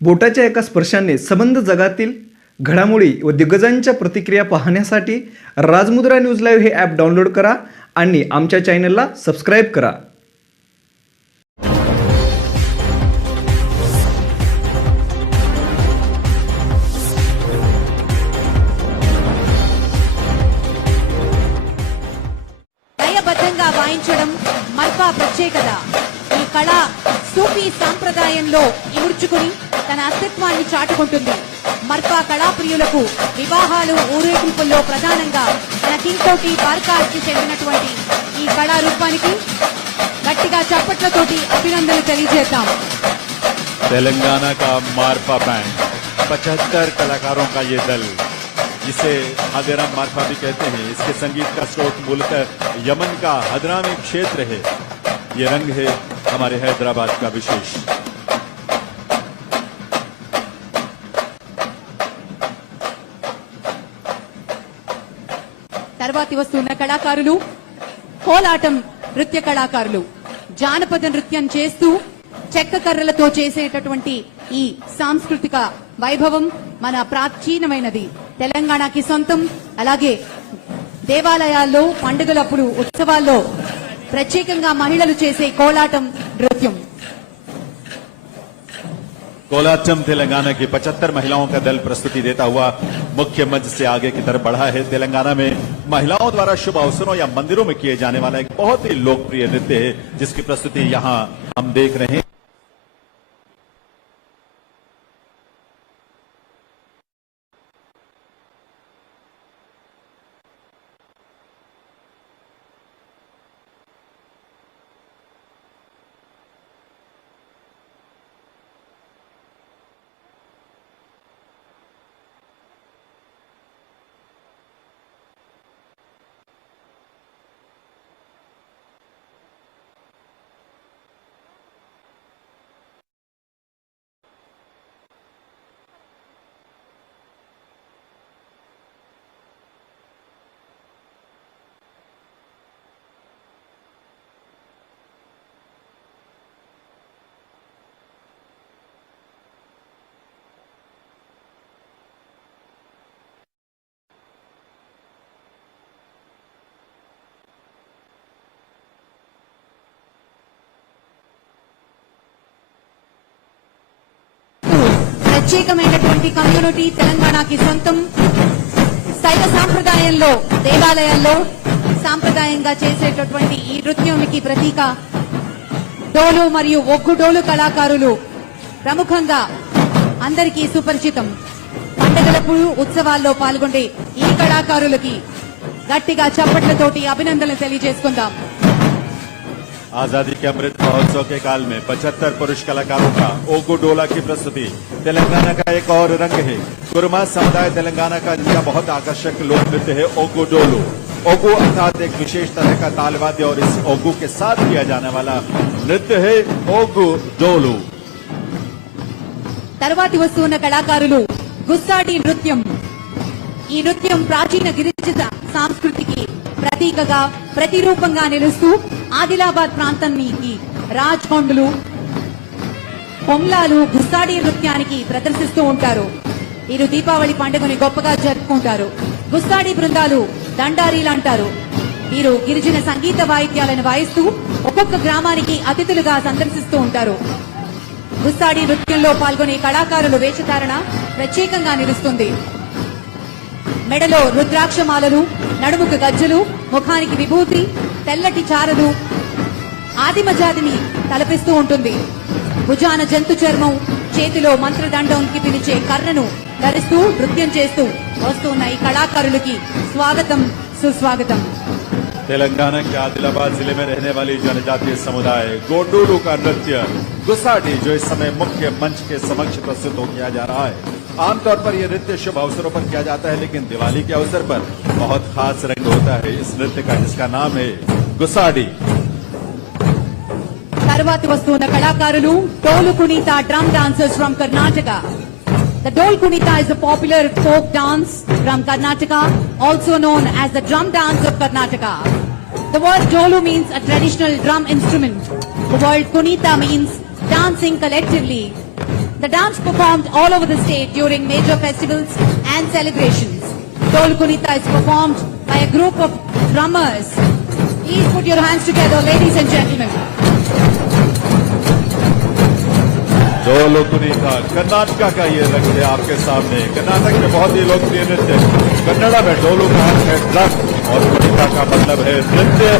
बोटाच्या एका स्पर्शाने संबंध जगातील घडामोडी व दिग्गजांच्या प्रतिक्रिया पाहण्यासाठी राजमुद्रा न्यूज लाईव्ह हे ॲप डाउनलोड करा आणि आमच्या चॅनलला सबस्क्राईब करा. లయబద్ధంగా వాయించడం మర్పా ప్రత్యేకత. ఈ కళ సూఫీ సాంప్రదాయంలో ఇముడ్చుకుని తన అస్తిత్వాన్ని చాటుకుంటుంది. మర్పా కళాప్రియులకు వివాహాలు ఊరేగింపుల్లో ప్రధానంగా తన కింగ్కోటి బార్కాస్కి చెందినటువంటి ఈ కళారూపానికి గట్టిగా చప్పట్లతోటి అభినందనలు తెలియజేద్దాం. तेलंगाना का मारपा बैंड 75 कलाकारों का ये दल, जिसे हादेराम मारपा भी कहते हैं, इसके संगीत का स्रोत मूलतः यमन का हदरामी क्षेत्र है. ये रंग है हमारे हैदराबाद का विशेष. తర్వాతి వస్తున్న కళాకారులు కోలాటం నృత్య కళాకారులు. జానపద నృత్యం చేస్తూ చెక్క కర్రలతో చేసేటటువంటి ఈ సాంస్కృతిక వైభవం మన ప్రాచీనమైనది, తెలంగాణకి సొంతం. అలాగే దేవాలయాల్లో పండుగలప్పుడు ఉత్సవాల్లో ప్రత్యేకంగా మహిళలు చేసే కోలాటం నృత్యం. कोलाटम तेलंगाना की 75 महिलाओं का दल प्रस्तुति देता हुआ मुख्य मंच से आगे की तरफ बढ़ा है. तेलंगाना में महिलाओं द्वारा शुभ अवसरों या मंदिरों में किए जाने वाला एक बहुत ही लोकप्रिय नृत्य है, जिसकी प्रस्तुति यहां हम देख रहे हैं. ప్రత్యేకమైనటువంటి కమ్యూనిటీ తెలంగాణకి సొంతం. శైవ సాంప్రదాయంలో దేవాలయాల్లో సాంప్రదాయంగా చేసేటటువంటి ఈ నృత్యానికి ప్రతీక డోలు మరియు ఒగ్గు డోలు కళాకారులు ప్రముఖంగా అందరికీ సుపరిచితం. పండుగలప్పుడు ఉత్సవాల్లో పాల్గొనే ఈ కళాకారులకి గట్టిగా చప్పట్లతోటి అభినందనలు తెలియజేసుకుందాం. आजादी के अमृत महोत्सव के काल में 75 पुरुष कलाकारों का ओगू डोला की प्रस्तुति तेलंगाना का एक और रंग है. कुरमा समुदाय तेलंगाना का जिनका बहुत आकर्षक लोक नृत्य है ओगू डोलू. ओगू अर्थात एक विशेष तरह का तालवाद्य, और इस ओगू के साथ किया जाने वाला नृत्य है ओगू डोलू. తర్వాతి వస్తున్న కళాకారులు గుస్సాడి నృత్యం. ఈ నృత్యం ప్రాచీన గిరిజన సంస్కృతికి ప్రతీకగా ప్రతిరూపంగా నిలుస్తూ ఆదిలాబాద్ ప్రాంతానికి రాజ్కొండలు పొంలాలు గుస్సాడి నృత్యానికి ప్రదర్శిస్తూ ఉంటారు. వీరు దీపావళి పండుగని గొప్పగా జరుపుకుంటారు. గుస్సాడి బృందాలు దండారీలు అంటారు. వీరు గిరిజన సంగీత వాయిద్యాలను వాయిస్తూ ఒక్కొక్క గ్రామానికి అతిథులుగా సందర్శిస్తూ ఉంటారు. గుస్సాడి నృత్యంలో పాల్గొనే కళాకారుల వేషధారణ ప్రత్యేకంగా నిలుస్తుంది. మెడలో రుద్రాక్షమాలలు, నడుముకు గజ్జలు, ముఖానికి విభూతి, తెల్లటి చారలు ఆదిమ జాతిని తలపిస్తూ ఉంటుంది. భుజాన జంతు చర్మం, చేతిలో మంత్రదండంకి పిలిచే కర్రను ధరిస్తూ నృత్యం చేస్తూ వస్తున్న ఈ కళాకారులకి స్వాగతం, సుస్వాగతం. तेलंगाना के आदिलाबाद जिले में रहने वाली जनजातीय समुदाय गोंडोलू का नृत्य गुस्साडी, जो इस समय मुख्य मंच के समक्ष प्रस्तुत किया जा रहा है. आमतौर पर यह नृत्य शुभ अवसरों पर किया जाता है, लेकिन दिवाली के अवसर पर बहुत खास रंग होता है इस नृत्य का, जिसका नाम है गुस्साडी. తర్వాతి వస్తున్న కళాకారులు డోలు Kunitha drum dancers from Karnataka. The Dol Kunita is a popular folk dance from Karnataka, also known as the drum dance of Karnataka. The word Dolu means a traditional drum instrument. The word Kunita means dancing collectively. The dance performed all over the state during major festivals and celebrations. Dol Kunita is performed by a group of drummers. Please put your hands together, ladies and gentlemen. Dollu Kunitha Karnataka का ये रंग है आपके सामने। कर्नाटक में बहुत ही लोकप्रिय नृत्य, कन्नड़ा में डोलो का अर्थ है ड्रम और कुनीता का मतलब है नृत्य।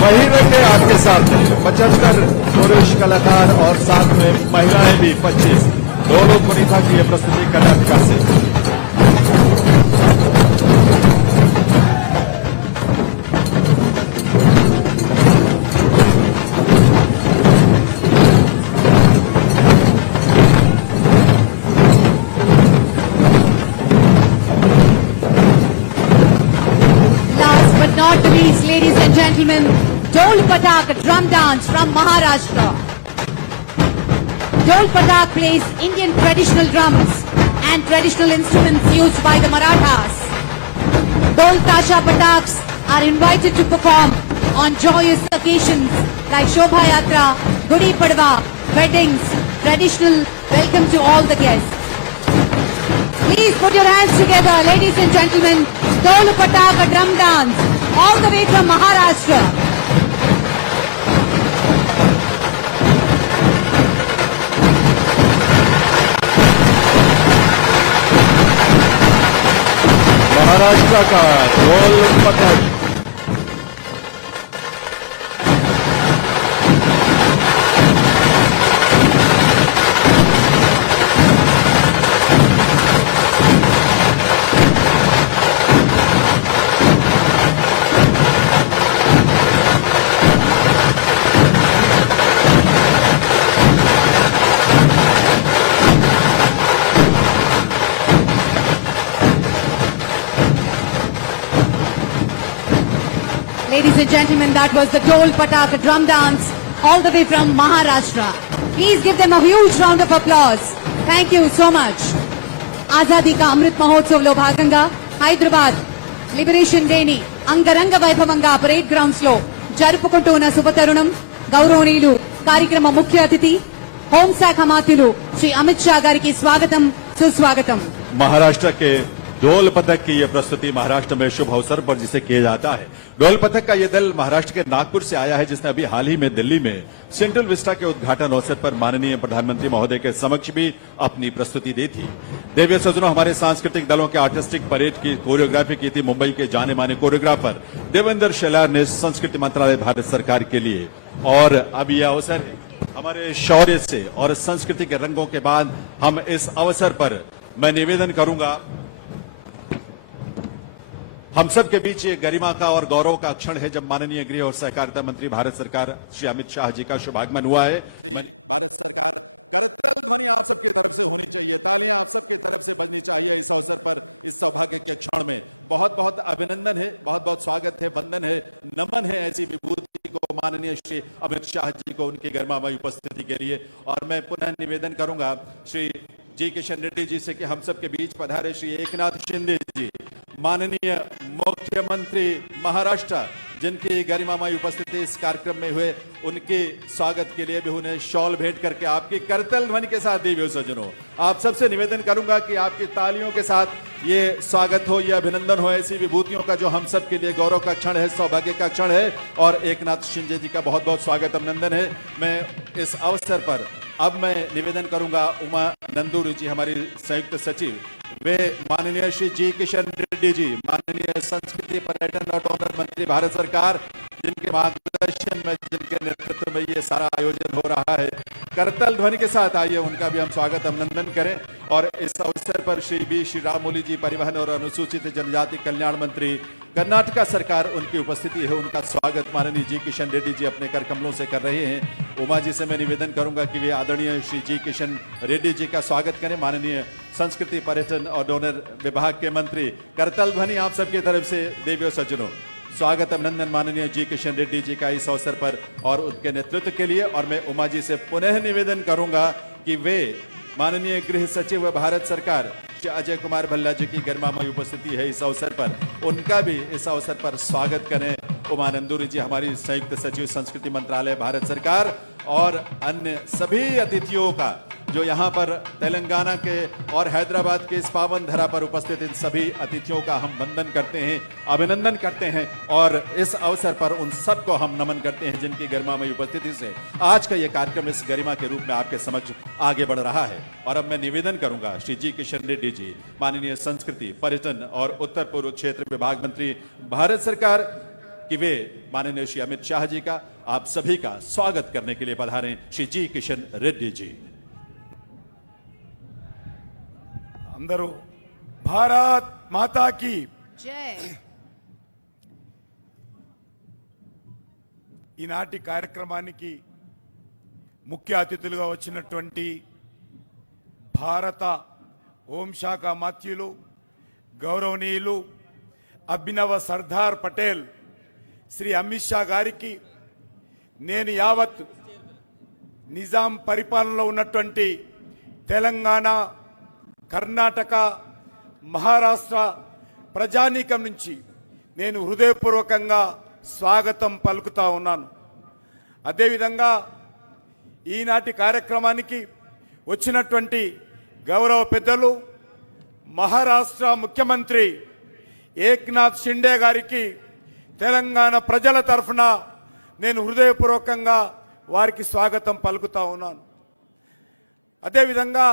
वही रंग है आपके सामने। 75 पुरुष कलाकार और साथ में महिलाएं भी 25। डोलो कुनीता की ये प्रस्तुति कर्नाटका से। Not the least, ladies and gentlemen, Dol Patak, a drum dance from Maharashtra. Dol Patak plays Indian traditional drums and traditional instruments used by the Marathas. Dol Tasha Pataks are invited to perform on joyous occasions like Shobha Yatra, Gudi Padwa, weddings, traditional welcome to all the guests. Please put your hands together, ladies and gentlemen. Dol Patak, a drum dance, all the way from Maharashtra. Maharashtra का डोल पतक। Ladies and gentlemen, that was the Dol Patak, a drum dance, all the way from Maharashtra. Please give them a huge round of applause. Thank you so much. Azadi ka Amrit Mahotsav lo bhaganga Hyderabad Liberation Day ni Angaranga Vaibhavanga Parade Grounds lo జరుపుకుంటున్న శుభతరుణం. గౌరవనీయులు కార్యక్రమ ముఖ్య అతిథి హోంశాఖ మంత్రులు శ్రీ అమిత్ షా గారికి స్వాగతం సుస్వాగతం. महाराष्ट्र के डोल पथक की यह प्रस्तुति महाराष्ट्र में शुभ अवसर पर जिसे किया जाता है। डोल पथक का यह दल महाराष्ट्र के नागपुर से आया है, जिसने अभी हाल ही में दिल्ली में सेंट्रल विस्टा के उद्घाटन अवसर पर माननीय प्रधानमंत्री महोदय के समक्ष भी अपनी प्रस्तुति दी थी। देवी सज्जनों, हमारे सांस्कृतिक दलों के आर्टिस्टिक परेड की कोरियोग्राफी की थी मुंबई के जाने माने कोरियोग्राफर देवेंद्र शेलार ने संस्कृति मंत्रालय भारत सरकार के लिए। और अब यह अवसर है हमारे शौर्य से और संस्कृति के रंगों के बाद हम इस अवसर पर मैं निवेदन करूंगा, हम सब के बीच ये गरिमा का और गौरव का क्षण है जब माननीय गृह और सहकारिता मंत्री भारत सरकार श्री अमित शाह जी का शुभागमन हुआ है। भारत सरकार करतल ध्वनि आप सबकी तरफ से होनी चाहिए, तालियां आप सबकी तरफ से बजनी चाहिए इस अवसर पर, इस सौभाग्य के क्षण में। बहुत बहुत अभिनंदन है, बहुत बहुत स्वागत है, वंदन है, नमन है ऐसी विभूति को माननीय श्री अमित शाह जी को उनकी गरिमामय उपस्थिति के लिए। और मैं पुनः निवेदन करूंगा श्री जी किशन रेड्डी जी से कि हम सबके बीच पधारे श्री एकनाथ शिंदे जी, माननीय मुख्यमंत्री महाराष्ट्र, जिनकी गरिमामय उपस्थिति इस कार्यक्रम में हुए, उनके स्वागत के लिए भी उन्हें शॉल भेंट करके आपकी करतल ध्वनि के साथ देवी सज्जनों, आप सबसे निवेदन करूंगा कि आपकी तालियों के साथ ये स्वागत हो, ये अभिनंदन हो ऐसी विभूतियों का जो हम सब के लिए गौरव का क्षण है, सौभाग्य का क्षण है। और एकनाथ शिंदे जी का बहुत बहुत स्वागत अभिनंदन है। मैं इस अवसर पर अब मैं निवेदन करूंगा उमा नंदूरी जी, हमारी संयुक्त सचिव, वे माननीय श्री जी किशन रेड्डी जी, माननीय संस्कृति पर्यटन और डोनर मंत्री भारत सरकार, जिनके मार्गदर्शन में, जिनके नेतृत्व में ये सारा आयोजन हो रहा है, करतल ध्वनि के साथ आइए उनका भी हम स्वागत अभिनंदन करें। और इस अवसर पर श्री बी श्री राममौली जी, परिवहन और अनुसूचित जनजाति कल्याण मंत्री, कर्नाटका सरकार, उनकी उपस्थिति है, उनका स्वागत माननीय जी किशन रेड्डी जी अपने कर कमलों से कर रहे हैं। उमा जी से मैं निवेदन करूंगा कि वे आदरणीय श्री जी किशन रेड्डी जी का स्वागत करें। माननीय संस्कृति पर्यटन और डोनर विभाग के मंत्री, करतल ध्वनि आप सबकी तरफ से देवियों सज्जनों, स्वागत अभिनंदन माननीय जी किशन रेड्डी जी का इस अवसर पर और उनके नेतृत्व के लिए। और मैं उमा जी से पुनः निवेदन करूंगा कि वे माननीय गृह सचिव भारत सरकार श्री अजय कुमार भल्ला जी की गरिमामय उपस्थिति है इस अवसर पर, उनका भी इस अवसर पर स्वागत करें। उमा नंदूरी जी, हमारी संयुक्त सचिव संस्कृति मंत्रालय भारत सरकार, और अन्य सभी अतिथियों का, जो यहाँ पर तेलंगाना के और हैदराबाद के इस पावन धरा पर उपस्थित इन सभी अतिथियों का हम वंदन करते हैं, अभिनंदन करते हैं और इस अवसर पर उन सबको हम नमन करते हैं जिनकी गरिमामयी उपस्थिति से आज का ये कार्यक्रम इस गरिमा के रूप में आपके समक्ष आगे बढ़ रहा है। और अब मैं निवेदन करूंगा श्री जी किशन रेड्डी जी, माननीय संस्कृति, पर्यटन और उत्तर पूर्व क्षेत्र विभाग मंत्री, भारत सरकार, कि वे माननीय श्री अमित शाह जी का आप सभी का स्वागत करने के लिए पधारें। श्री जी किशन रेड्डी जी। అందరూ భారత్ మాతా की जय। ఈనాటి కార్యక్రమానికి ముఖ్య అతిథులుగా వచ్చినటువంటి భారత హోంశాఖ మంత్రులు గౌరవనీయులు అభినవ సర్దార్ పటేల్ శ్రీ అమిత్ షా గారికి నేను యావత్ నిజాం పరిపాలనలో ఉన్నటువంటి తెలంగాణ, కర్ణాటక, మహారాష్ట్ర ప్రజానీకం నుంచి నేను హృదయపూర్వకంగా స్వాగతం పలుకుతా ఉన్నాను. అదేవిధంగా ఈనాటి కార్యక్రమానికి వచ్చినటువంటి గౌరవ పెద్దలు మహారాష్ట్ర ముఖ్యమంత్రి ఏక్నాథ్ షిండే గారికి తెలంగాణ ప్రజల తరఫున నేను హృదయపూర్వకంగా వారికి స్వాగతం పలుకుతా ఉన్నాను. అదేవిధంగా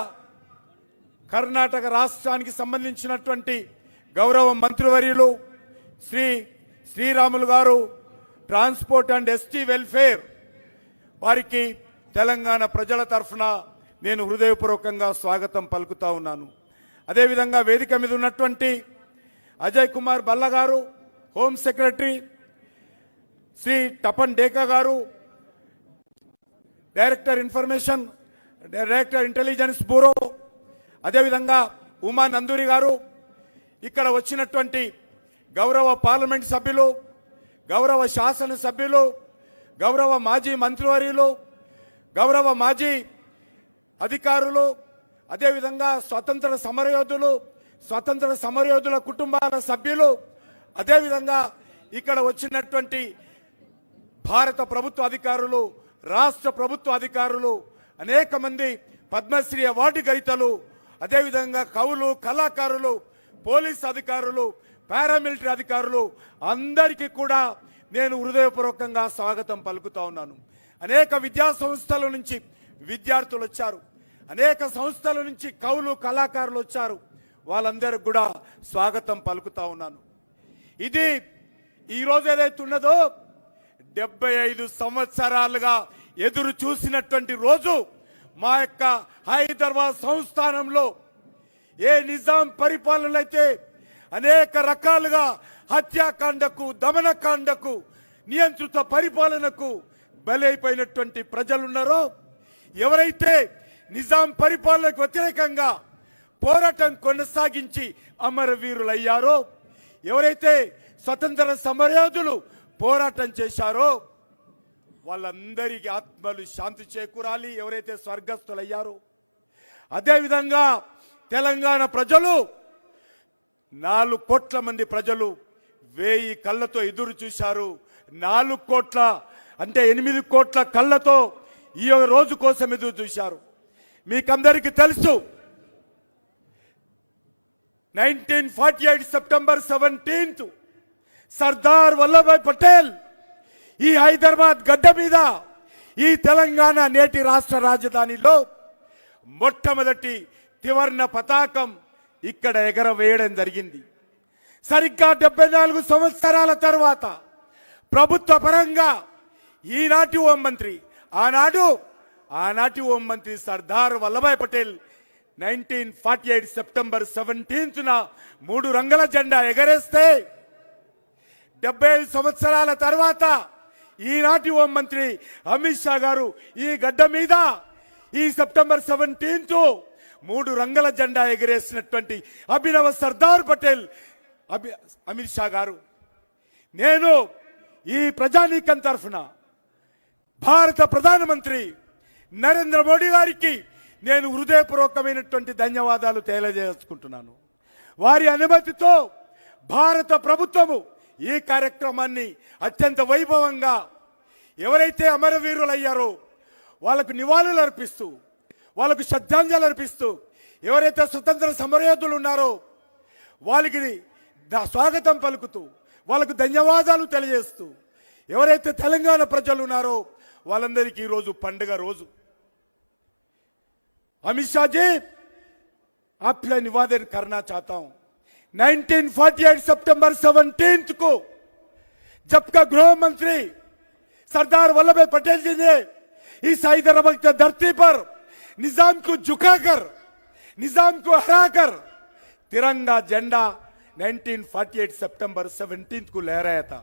కర్ణాటక రాష్ట్రానికి సంబంధించినటువంటి గౌరవ మంత్రివర్యులు శ్రీరాములు గారు, ట్రాన్స్పోర్ట్ అండ్ ఎస్టీ వెల్ఫేర్, వారికి తెలంగాణ ప్రజల తరఫున నేను హృదయపూర్వకంగా స్వాగతం పలుకుతా ఉన్నాను. అదేవిధంగా వేదిక మీద ఉన్నటువంటి అజయ్ కుమార్ బల్ల గారు, హోమ్ సెక్రటరీ, శ్రీ టపన్ డేకా గారు, director information, director intelligence bureau, అదేవిధంగా ఉమా నందూరి గారు, ఇక్కడ వచ్చినటువంటి గౌరవ పార్లమెంట్ సభ్యులు, గౌరవ శాసన సభ్యులు, గౌరవ మాజీ మంత్రివర్యులు, గౌరవ మాజీ అధికారులు, అదేవిధంగా స్వతంత్ర సమరయోధుల కుటుంబాల సభ్యులు, అదేవిధంగా ఇక్కడ వచ్చినటువంటి భారత ప్రభుత్వ అధికారులు, రాష్ట్ర ప్రభుత్వ అధికారులు, అనేక మంది పద్మశ్రీ అవార్డు గ్రహీతలు, అదేవిధంగా కవులు, కళాకారులు, పోలీస్ అధికారులు, పారామిలిటరీ అధికారులు అందరికీ కూడా నేను హృదయపూర్వకంగా స్వాగతం పలుకుతా ఉన్నాను. అనేక విద్యా సంస్థల నుంచి విద్యార్థులు వచ్చారు, అనేక సంస్థల నుంచి కవులు, కళాకారులు వచ్చారు. వాళ్ళందరికీ కూడా స్వాగతం పలుకుతా ఉన్నాను. ఇది ఈరోజు ఏదైతే ఉన్నదో 75 సంవత్సరాలుగా ఎదురు చూసినటువంటి రోజు. మా యొక్క హైదరాబాద్ సంస్థానంలో ఏ నిజాం పరిపాలన అయితే అనేక రకాలుగా హత్యాకాండకు, దమనకాండకు, నియంత్రిత పరిపాలనకు బలైపోయినటువంటి ప్రజలున్నారో, ఎవరైతే నిజాం పరిపాలనకు వ్యతిరేకంగా పోరాటం కొనసాగించి అమరవీరులయ్యారో, ఎవరైతే స్వతంత్ర సమరయోధులు పోరాటం చేశారో వాళ్ళందరికీ ఆత్మలు శాంతి చేకూరాలి. ఎవరైతే స్వర్గస్థులయ్యారో, అదేవిధంగా తెలంగాణ ప్రజలు 4 కోట్ల మంది ప్రజలు 1000 కళ్ళతో ఎదురు చూశారు. 4 కోట్ల అంటే 8 కోట్ల కళ్ళతో ఈ రోజు కోసం ఎదురు చూశారు. మీకందరికీ తెలుసు 1948 సెప్టెంబర్ 17th సర్దార్ వల్లభాయ్ పటేల్ ఈ హైదరాబాద్ గడ్డ మీద, ఈ తెలంగాణ నేటి రాష్ట్ర రాజధానిలో మొట్టమొదటి త్రివర్ణ పతాకం ఇక్కడ ఎగరవేయడం జరిగింది. సరిగ్గా 74 సంవత్సరాల తర్వాత ప్రభుత్వ పరంగా ఈనాటి హోంమంత్రి, ఆనాటి హోంమంత్రి సర్దార్ వల్లభాయ్ పటేల్ 1948 సెప్టెంబర్ 17th 3 రంగుల జెండా ఎగరేస్తే 75 సంవత్సరాల తర్వాత ఈనాటి హోంమంత్రి అమిత్ షా గారు ఈ గడ్డ మీద ఈ సెప్టెంబర్ 17th 3 రంగుల జెండా ఎగరేసినటువంటి అభినవ సర్దార్ పటేల్ అమిత్ షా గారు, నేను ఈ ప్రజానీకం తరఫున భారత ప్రధానమంత్రి నరేంద్ర మోడీ గారికి నేను హృదయపూర్వకమైనటువంటి ధన్యవాదాలు తెలియజేసుకుంటున్నాను. వారి అనుమతితో భారత ప్రభుత్వము ఈ కార్యక్రమాన్ని అత్యంత వైభవంగా, ఎవరైతే అమరవీరులయ్యారో వాళ్ళకు నివాళులు అర్పిస్తూ, వాళ్ళకు శ్రద్ధాంజలి అర్పిస్తూ, ఎవరైతే స్వతంత్ర సమరయోధులు ఉన్నారో వాళ్ళకి స్వాగతం పలుకుతూ, వాళ్ళకు ధన్యవాదాలు తెలియజేస్తూ, ఎవరైతే తెలంగాణ ప్రజలు ఉన్నారో వాళ్ళందరికీ ఈరోజు పండుగ రోజు. अमित शाह जी, आपसे निवेदन करना चाहता हूं, 1948 सितंबर 17 को जब का गृह मंत्री सरदार वल्लभ भाई पटेल जी ने इस हैदराबाद की धरती पर निजाम को झुकाकर, निजाम को हराकर तिरंगा झंडा 1948 सितंबर 17 को लहराया था.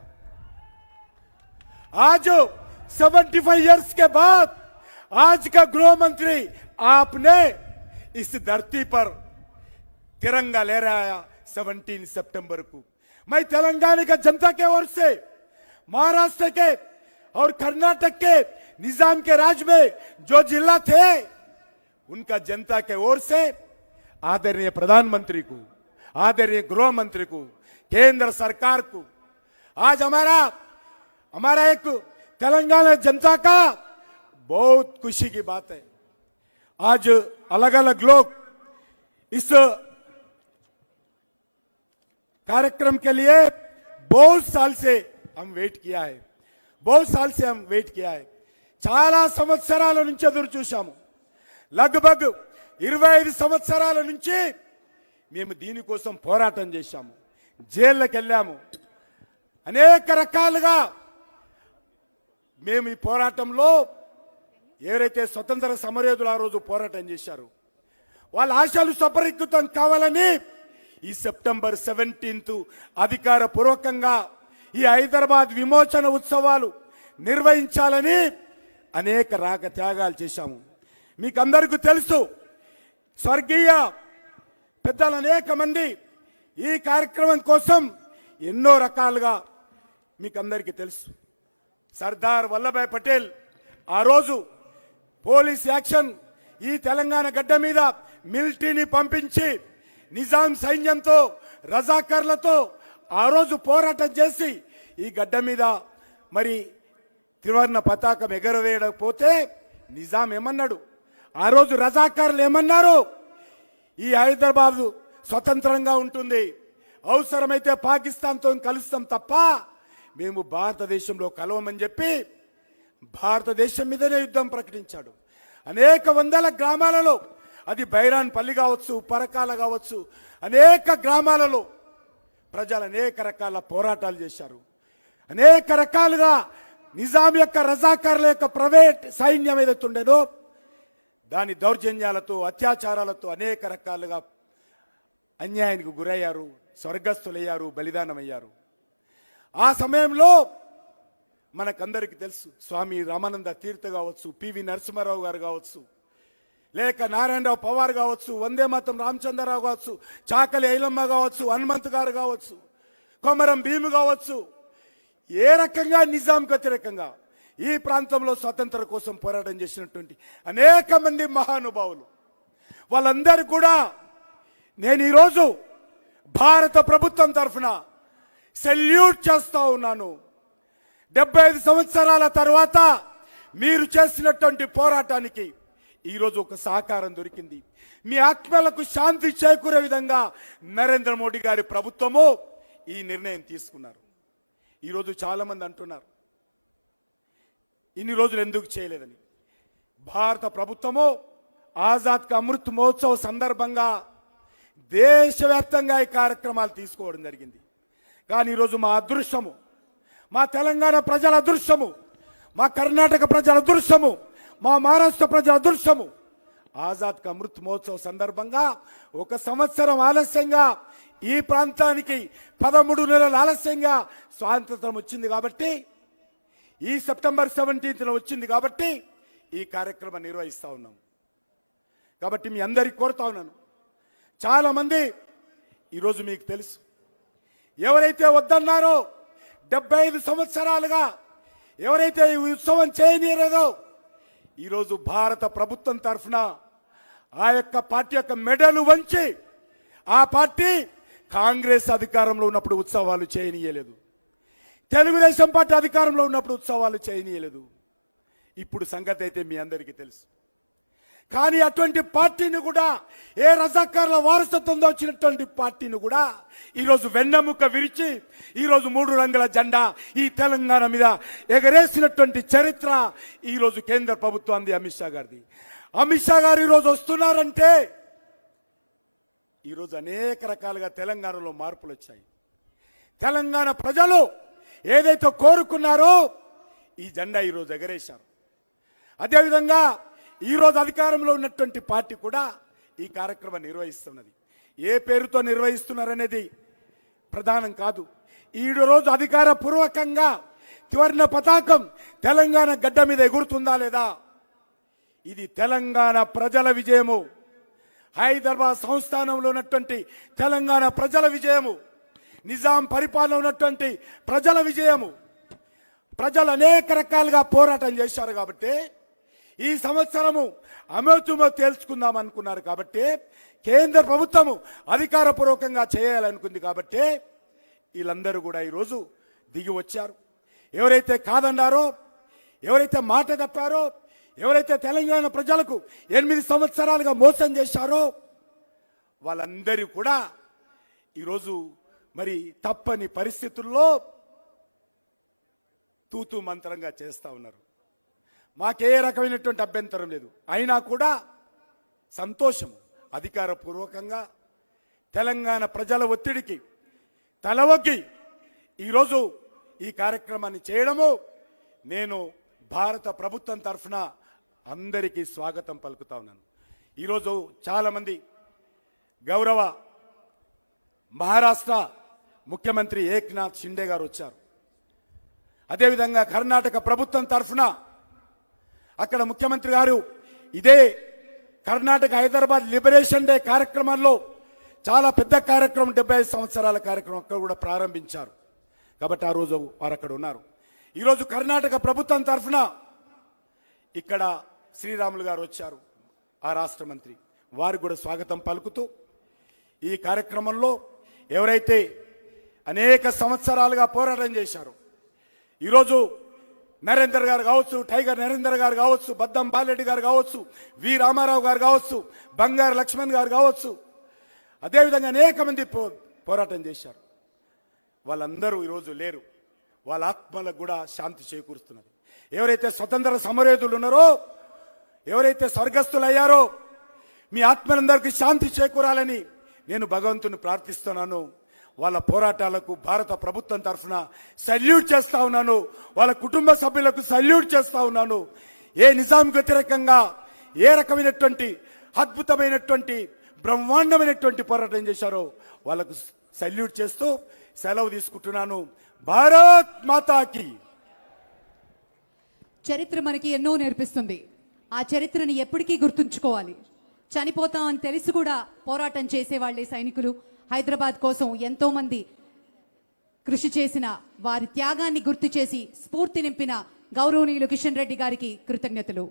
आज 75 इयर्स के बाद आज का गृह मंत्री आपने इस धरती पर तिरंगा लहराया 17 सितंबर को. मैं तेलंगाना का जनता के ओर से, महाराष्ट्र के और कर्नाटक के निजाम के राज में जो जिला थे उनका जनता के ओर से आदरणीय प्रधानमंत्री को, आदरणीय गृह मंत्री को, केंद्र सरकार को, आज हमारा एक तेलंगाना जनता का बहुत खुशी की बात है. आज अलग अलग लोग इस कार्यक्रम के लिए बहुत साल से हम वेट किया है, बहुत साल से हम वेट किया है. చాలా సంవత్సరాల నుంచి ఎదురు చూశాము. లగ్భగ్ 25 సంవత్సరాల నుంచి మేము దీనికోసం పోరాటం చేశాము, జైళ్ళకి వెళ్ళాము. అనేక రకాలుగా మేము ఈ పోరాటంలో ఎవరైతే స్వతంత్ర సమరయోధులు ఆ రోజు పోరాటం చేశారు వాళ్ళ ఆశలు సఫలీకృతం కావాలని ఈ సెప్టెంబర్ 17 అధికారపూర్వకంగా ఈ హైదరాబాద్ విమోచన ఉత్సవాలు నిర్వహించాలని అనేక రాక త్యాగాలు చేశాము. మీకు అందరికీ తెలుసు, స్వర్గీయ పెద్దలు అనేక మంది ఈ కార్యక్రమం కోసం ఎన్నో రకాలుగా మీకు అందరికీ తెలుసు. సర్దార్ వల్లభాయ్ పటేల్ ఆ రోజు పోలీస్ యాక్షన్ ఈ తెలంగాణ గడ్డ మీద మిలిటరీని పంపించి నిజాం సైన్యంతో రజాకర్లతో ఆ రోజు పోరాటం చేసి ఈ గడ్డ మీద మరి త్రివర్ణ పతాకం ఎగరవేయకపోతే నిజాం ఏమన్నాడు, ఆ రోజు రజాకర్లు ఏమన్నారు, ఈ హైదరాబాద్ స్వతంత్రంగా ఉంటుంది, అవసరమైతే పాకిస్తాన్తో కలుస్తాం తప్ప మేము భారతదేశంలో కలవమని చెప్పి భారతదేశం మీదనే యుద్ధం ప్రకటించాడు. అనేక వందల గ్రామాలలో, అది బైరాన్ పల్లి కావచ్చు, పరకాల కావచ్చు, అనేక గ్రామాలలో ప్రజలు అనేక రకాల పోరాటాలు చేశారు. అనేక రకాలుగా నిజాం యొక్క రజాకారుల యొక్క ప్రైవేట్ సైన్యం ఏదైతే ఉండేదో దాని దౌర్జన్యాలతో, అత్యాచారాలతో అనేక రకాలుగా అన్యాయానికి గురయ్యారు, స్వర్గస్థులయ్యారు, బలిదానమయ్యారు. ఆ సమయంలో మనకందరికీ తెలుసు, స్వామి రామానంద తీర్థ కావచ్చు, పివి నరసింహారావు గారు కావచ్చు, లేక నారాయణరావు పవార్ కావచ్చు, వందే మాతం రామచంద్రరావు కావచ్చు, చాకలి ఐలమ్మ కావచ్చు, హనుమంత్ గారు కావచ్చు, కొమరం భీము కావచ్చు, ఏ రకంగా నిజాంకి వ్యతిరేకంగా ఈ ప్రాంతంలో స్వతంత్ర కోసం పోరాటం చేసినటువంటి అనేక మంది మహానుభావులు, వాళ్ళందరూ కూడా నేను ఈరోజు భారత ప్రభుత్వం తరఫున సెల్యూట్ చేస్తా ఉన్నాను. 75 సంవత్సరాల తర్వాత మీరు చేసినటువంటి పోరాటానికి ఈరోజు ఒక సహకారం దొరికింది. మీ ఆత్మలకు శాంతి చేకూరే విధంగా నరేంద్ర మోడీ గారి ప్రభుత్వము ఈ నిర్ణయం తీసుకున్నారు. ఈరోజు చాలా మంది అంటున్నారు ఇన్ని రోజులు ఎందుకు చేయలేదని. భారత ప్రభుత్వము ఆజాద్ కా అమృత్ మహోత్సవ్ సందర్భంగా దేశవ్యాప్తంగా ఈ కార్యక్రమాలు తీసుకోవడం జరిగింది. కానీ ఈరోజు మా అదృష్టము, మా తెలంగాణ ప్రజల అదృష్టము, మా కర్ణాటక ప్రజల అదృష్టము, మా మహారాష్ట్ర ప్రజల అదృష్టము, ఆజాద్ కా అమృత్ మహోత్సవ్ సందర్భంగా 1 సంవత్సరం ఆలస్యంగా ఈ ప్రాంతానికి 13 నెలల ఆలస్యంగా స్వాతంత్రం వచ్చింది కాబట్టి, ఈ సెప్టెంబర్ 17 వచ్చింది కాబట్టి ఈ కార్యక్రమం నిర్వహిస్తా ఉన్నాం. కాబట్టి మీ అందరికీ కోరుతా ఉన్నాను, చాలా మంది ఈరోజు మీకు తెలుసు, ఎవరైతే వద్దన్నారో 75 సంవత్సరాలుగా ఎవరైతే ఈ ఉత్సవం చేయనీయలేదో ఈరోజు భారత ప్రభుత్వం తరఫున ఆ యొక్క పార్టీ యొక్క మెడలు వంచి, ఆ పార్టీ కాంగ్రెస్ అధికారంలో ఉన్నప్పుడు ఉత్సవాలు చేయనీయలేదు, తెలుగుదేశం పార్టీ అధికారంలో ఉన్నప్పుడు ఉత్సవాలు చేయనీయలేదు. ఇప్పుడు సంగతి అయితే మీ అందరికీ తెలుసు. కానీ అటువంటి పార్టీని కూడా, ఏ రజాకార్ల వారసత్వంలో వచ్చినటువంటి పార్టీని కూడా ఈరోజు వెన్నెముక విరిచి ఈరోజు 3 రంగుల జెండా ఈ తెలంగాణ మీద ఎగరేసినటువంటి చరిత్ర ఈరోజు కేంద్ర ప్రభుత్వాన్ని అమిత్ షా గారిది. అమిత్ షా గారు ఈరోజు వస్తున్నారంటే ఈరోజు అనేక రకాలుగా తెలంగాణలో మార్పులు వచ్చాయి. తెలంగాణ ప్రజలు ఏదైతే కోరుకున్నారో ఈ జెండా ఈరోజు ఎగరేశారు. అదేవిధంగా ఈరోజు అధికారంలో ఉన్నటువంటి పార్టీ కూడా ఈ కార్యక్రమం నిర్వహిస్తున్నది. ఏ పేరుతో నిర్వహిస్తున్నారనేది ప్రధానం కాదు. ఈ రోజు అధికారపూర్వకంగా త్రివర్ణ పతాకం తెలంగాణ గడ్డ మీద ఎగురుతుందా లేదా, ఇది తెలంగాణ ప్రజల విజయము. హైదరాబాద్ సంస్థానంలో ఉన్నటువంటి తెలంగాణ ప్రజల విజయము, నిజాం పరిపాలన ఉన్నటువంటి ప్రజల విజయము. ప్రజలు అనేక రకాలుగా పోరాటం చేశారు కాబట్టి ఈ సంవత్సరము అమోతుమో తేల్చుకుందాం అనుకున్నారు కాబట్టి కేంద్ర ప్రభుత్వము అధికారపూర్వకంగా చేయాలనుకుంది కాబట్టి వీళ్ళందరూ కూడా ఈరోజు దిగి వచ్చారు. ఎవరైతే కాదన్నారో, ఎవరైతే మాట తప్పారో, ఎవరైతే తెలంగాణ ప్రజలకు 8 సంవత్సరాలుగా మోసం చేశారో వాళ్ళందరూ కూడా ఈరోజు మరి తప్పని పరిస్థితుల్లో తూతూ మంత్రంగా చేస్తూ ఉన్నారు. మాకే రకమైనటువంటి అభ్యంతరం లేదు. అయినా కూడా సంతోషము, అధికారపూర్వకంగా తెలంగాణ ప్రజల ఒత్తిడికి తలవొగ్గి ఈరోజు ఈ కార్యక్రమాన్ని చేయడము నేను భారత ప్రభుత్వం తరఫున అందరికీ స్వాగతం పలుకుతా ఉన్నాను. ఈరోజు చాలామంది గౌరవ మహారాష్ట్ర ముఖ్యమంత్రి ఏక్నాథ్ షిండే గారు వచ్చారు. అదేవిధంగా కర్ణాటక ప్రభుత్వం తరఫున అక్కడ ముఖ్యమంత్రి గారు ఇదే కర్ణాటక హైదరాబాద్ లిబరేషన్ డే కార్యక్రమంలో చాలా పెద్ద కార్యక్రమం, 75 సంవత్సరాల కార్యక్రమం అక్కడ కూడా ప్రారంభించారు. కాబట్టి ఆ రోజు వారు అక్కడ ఉన్నారు. ఈరోజు కర్ణాటక ప్రభుత్వం తరఫున ఇక్కడ శ్రీరాములు గారు వచ్చారు, ఆ రాష్ట్ర మంత్రి. వారికి కూడా స్వాగతం పలుకుతూ ఈ కార్యక్రమంలో ఎవరైతే అనేక సంవత్సరాలుగా పోరాటం చేశారో, ఈరోజు నరేందర్ గారు కావచ్చు, టైగర్ నరేందర్ గారు కావచ్చు, బద్దం బాలరెడ్డి గారు కావచ్చు, వి రామారావు గారు కావచ్చు, బంగారు లక్ష్మణ్ గారు కావచ్చు, అదేవిధంగా అనేక మంది పోరాటం చేశారు. వాళ్ళందరూ ఈరోజు లేరు. వాళ్ళ ఆత్మలకు కూడా శాంతి చేకూరుస్తున్నది. ఎవరైతే స్వతంత్ర సమరయోధులు ఉన్నారో, ఎవరైతే స్వర్గస్థులయ్యారో, మీ ఆత్మలందరికీ శాంతి చేకూరాలని నేను భగవంతుని ప్రార్థిస్తున్నాను. వాళ్ళ పోరాటాలకు భారత ప్రభుత్వం తరఫున సల్యూట్ చేస్తా ఉన్నాను. వాళ్ళ కుటుంబ సభ్యులకు సల్యూట్ చేస్తా ఉన్నాను. ఏ నిజాం వ్యతిరేకంగా ఏ రకమైనటువంటి అద్భుతమైనటువంటి బ్రహ్మాండమైనటువంటి పోరాటం చేశారో వాళ్ళకు సల్యూట్ చేస్తూ సెలవు తీసుకుంటున్నాను. భారత్ మాతాకి. చరిత్ర మనకి ఎన్నో నేర్పిస్తుంది. ఆ చరిత్రని ఎప్పటికీ గుర్తుంచుకోవాలి. చనిపోతాం అని తెలిసి కూడా పోరాటం చేసేవాళ్లే సైనికులు. హైదరాబాద్ కోసం ఎంతో మంది కృషి చేసిన వారి త్యాగాన్ని గుర్తు చేసి స్ఫూర్తి నింపిన గౌరవనీయులు కిషన్ రెడ్డి గారికి కృతజ్ఞతలు.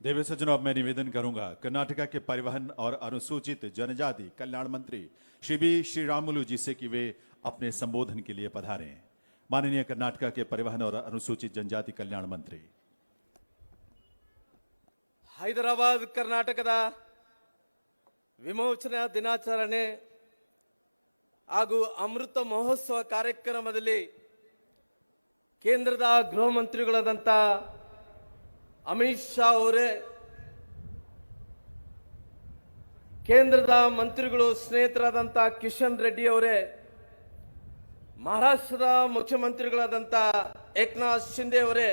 देवी सज्जनों, अब मैं निवेदन करूंगा कर्नाटका के परिवहन और अनुसूचित जनजाति कल्याण मंत्री श्री बी श्रीरामुलु जी से कि वे अपने संबोधन के लिए पधारें. माननीय कर्नाटका के परिवहन और अनुसूचित जनजाति कल्याण मंत्री. ಹೈದರಾಬಾದ್ ಕರ್ನಾಟಕದ ವಿಮೋಚನಾ ದಿನಾಚರಣೆ ಹಾಗೂ ಅಮೃತ ಮಹೋತ್ಸವ ಕಾರ್ಯಕ್ರಮದಲ್ಲಿ ಕೇಂದ್ರದ ಗೃಹ ಮಂತ್ರಿಗಳಾದಂಥ ಅಮಿತ್ ಶಾ ಅವರೇ, ಕೇಂದ್ರದ ಮಂತ್ರಿಗಳು ಸ್ನೇಹಿತರಾದಂಥ ಕಿಶನ್ ರೆಡ್ಡಿ ಅವರೇ, ಮಹಾರಾಷ್ಟ್ರದ ಮುಖ್ಯಮಂತ್ರಿಗಳಾದಂಥ ಏಕನಾಥ್ ಶಿಂದೆ ಅವರೇ,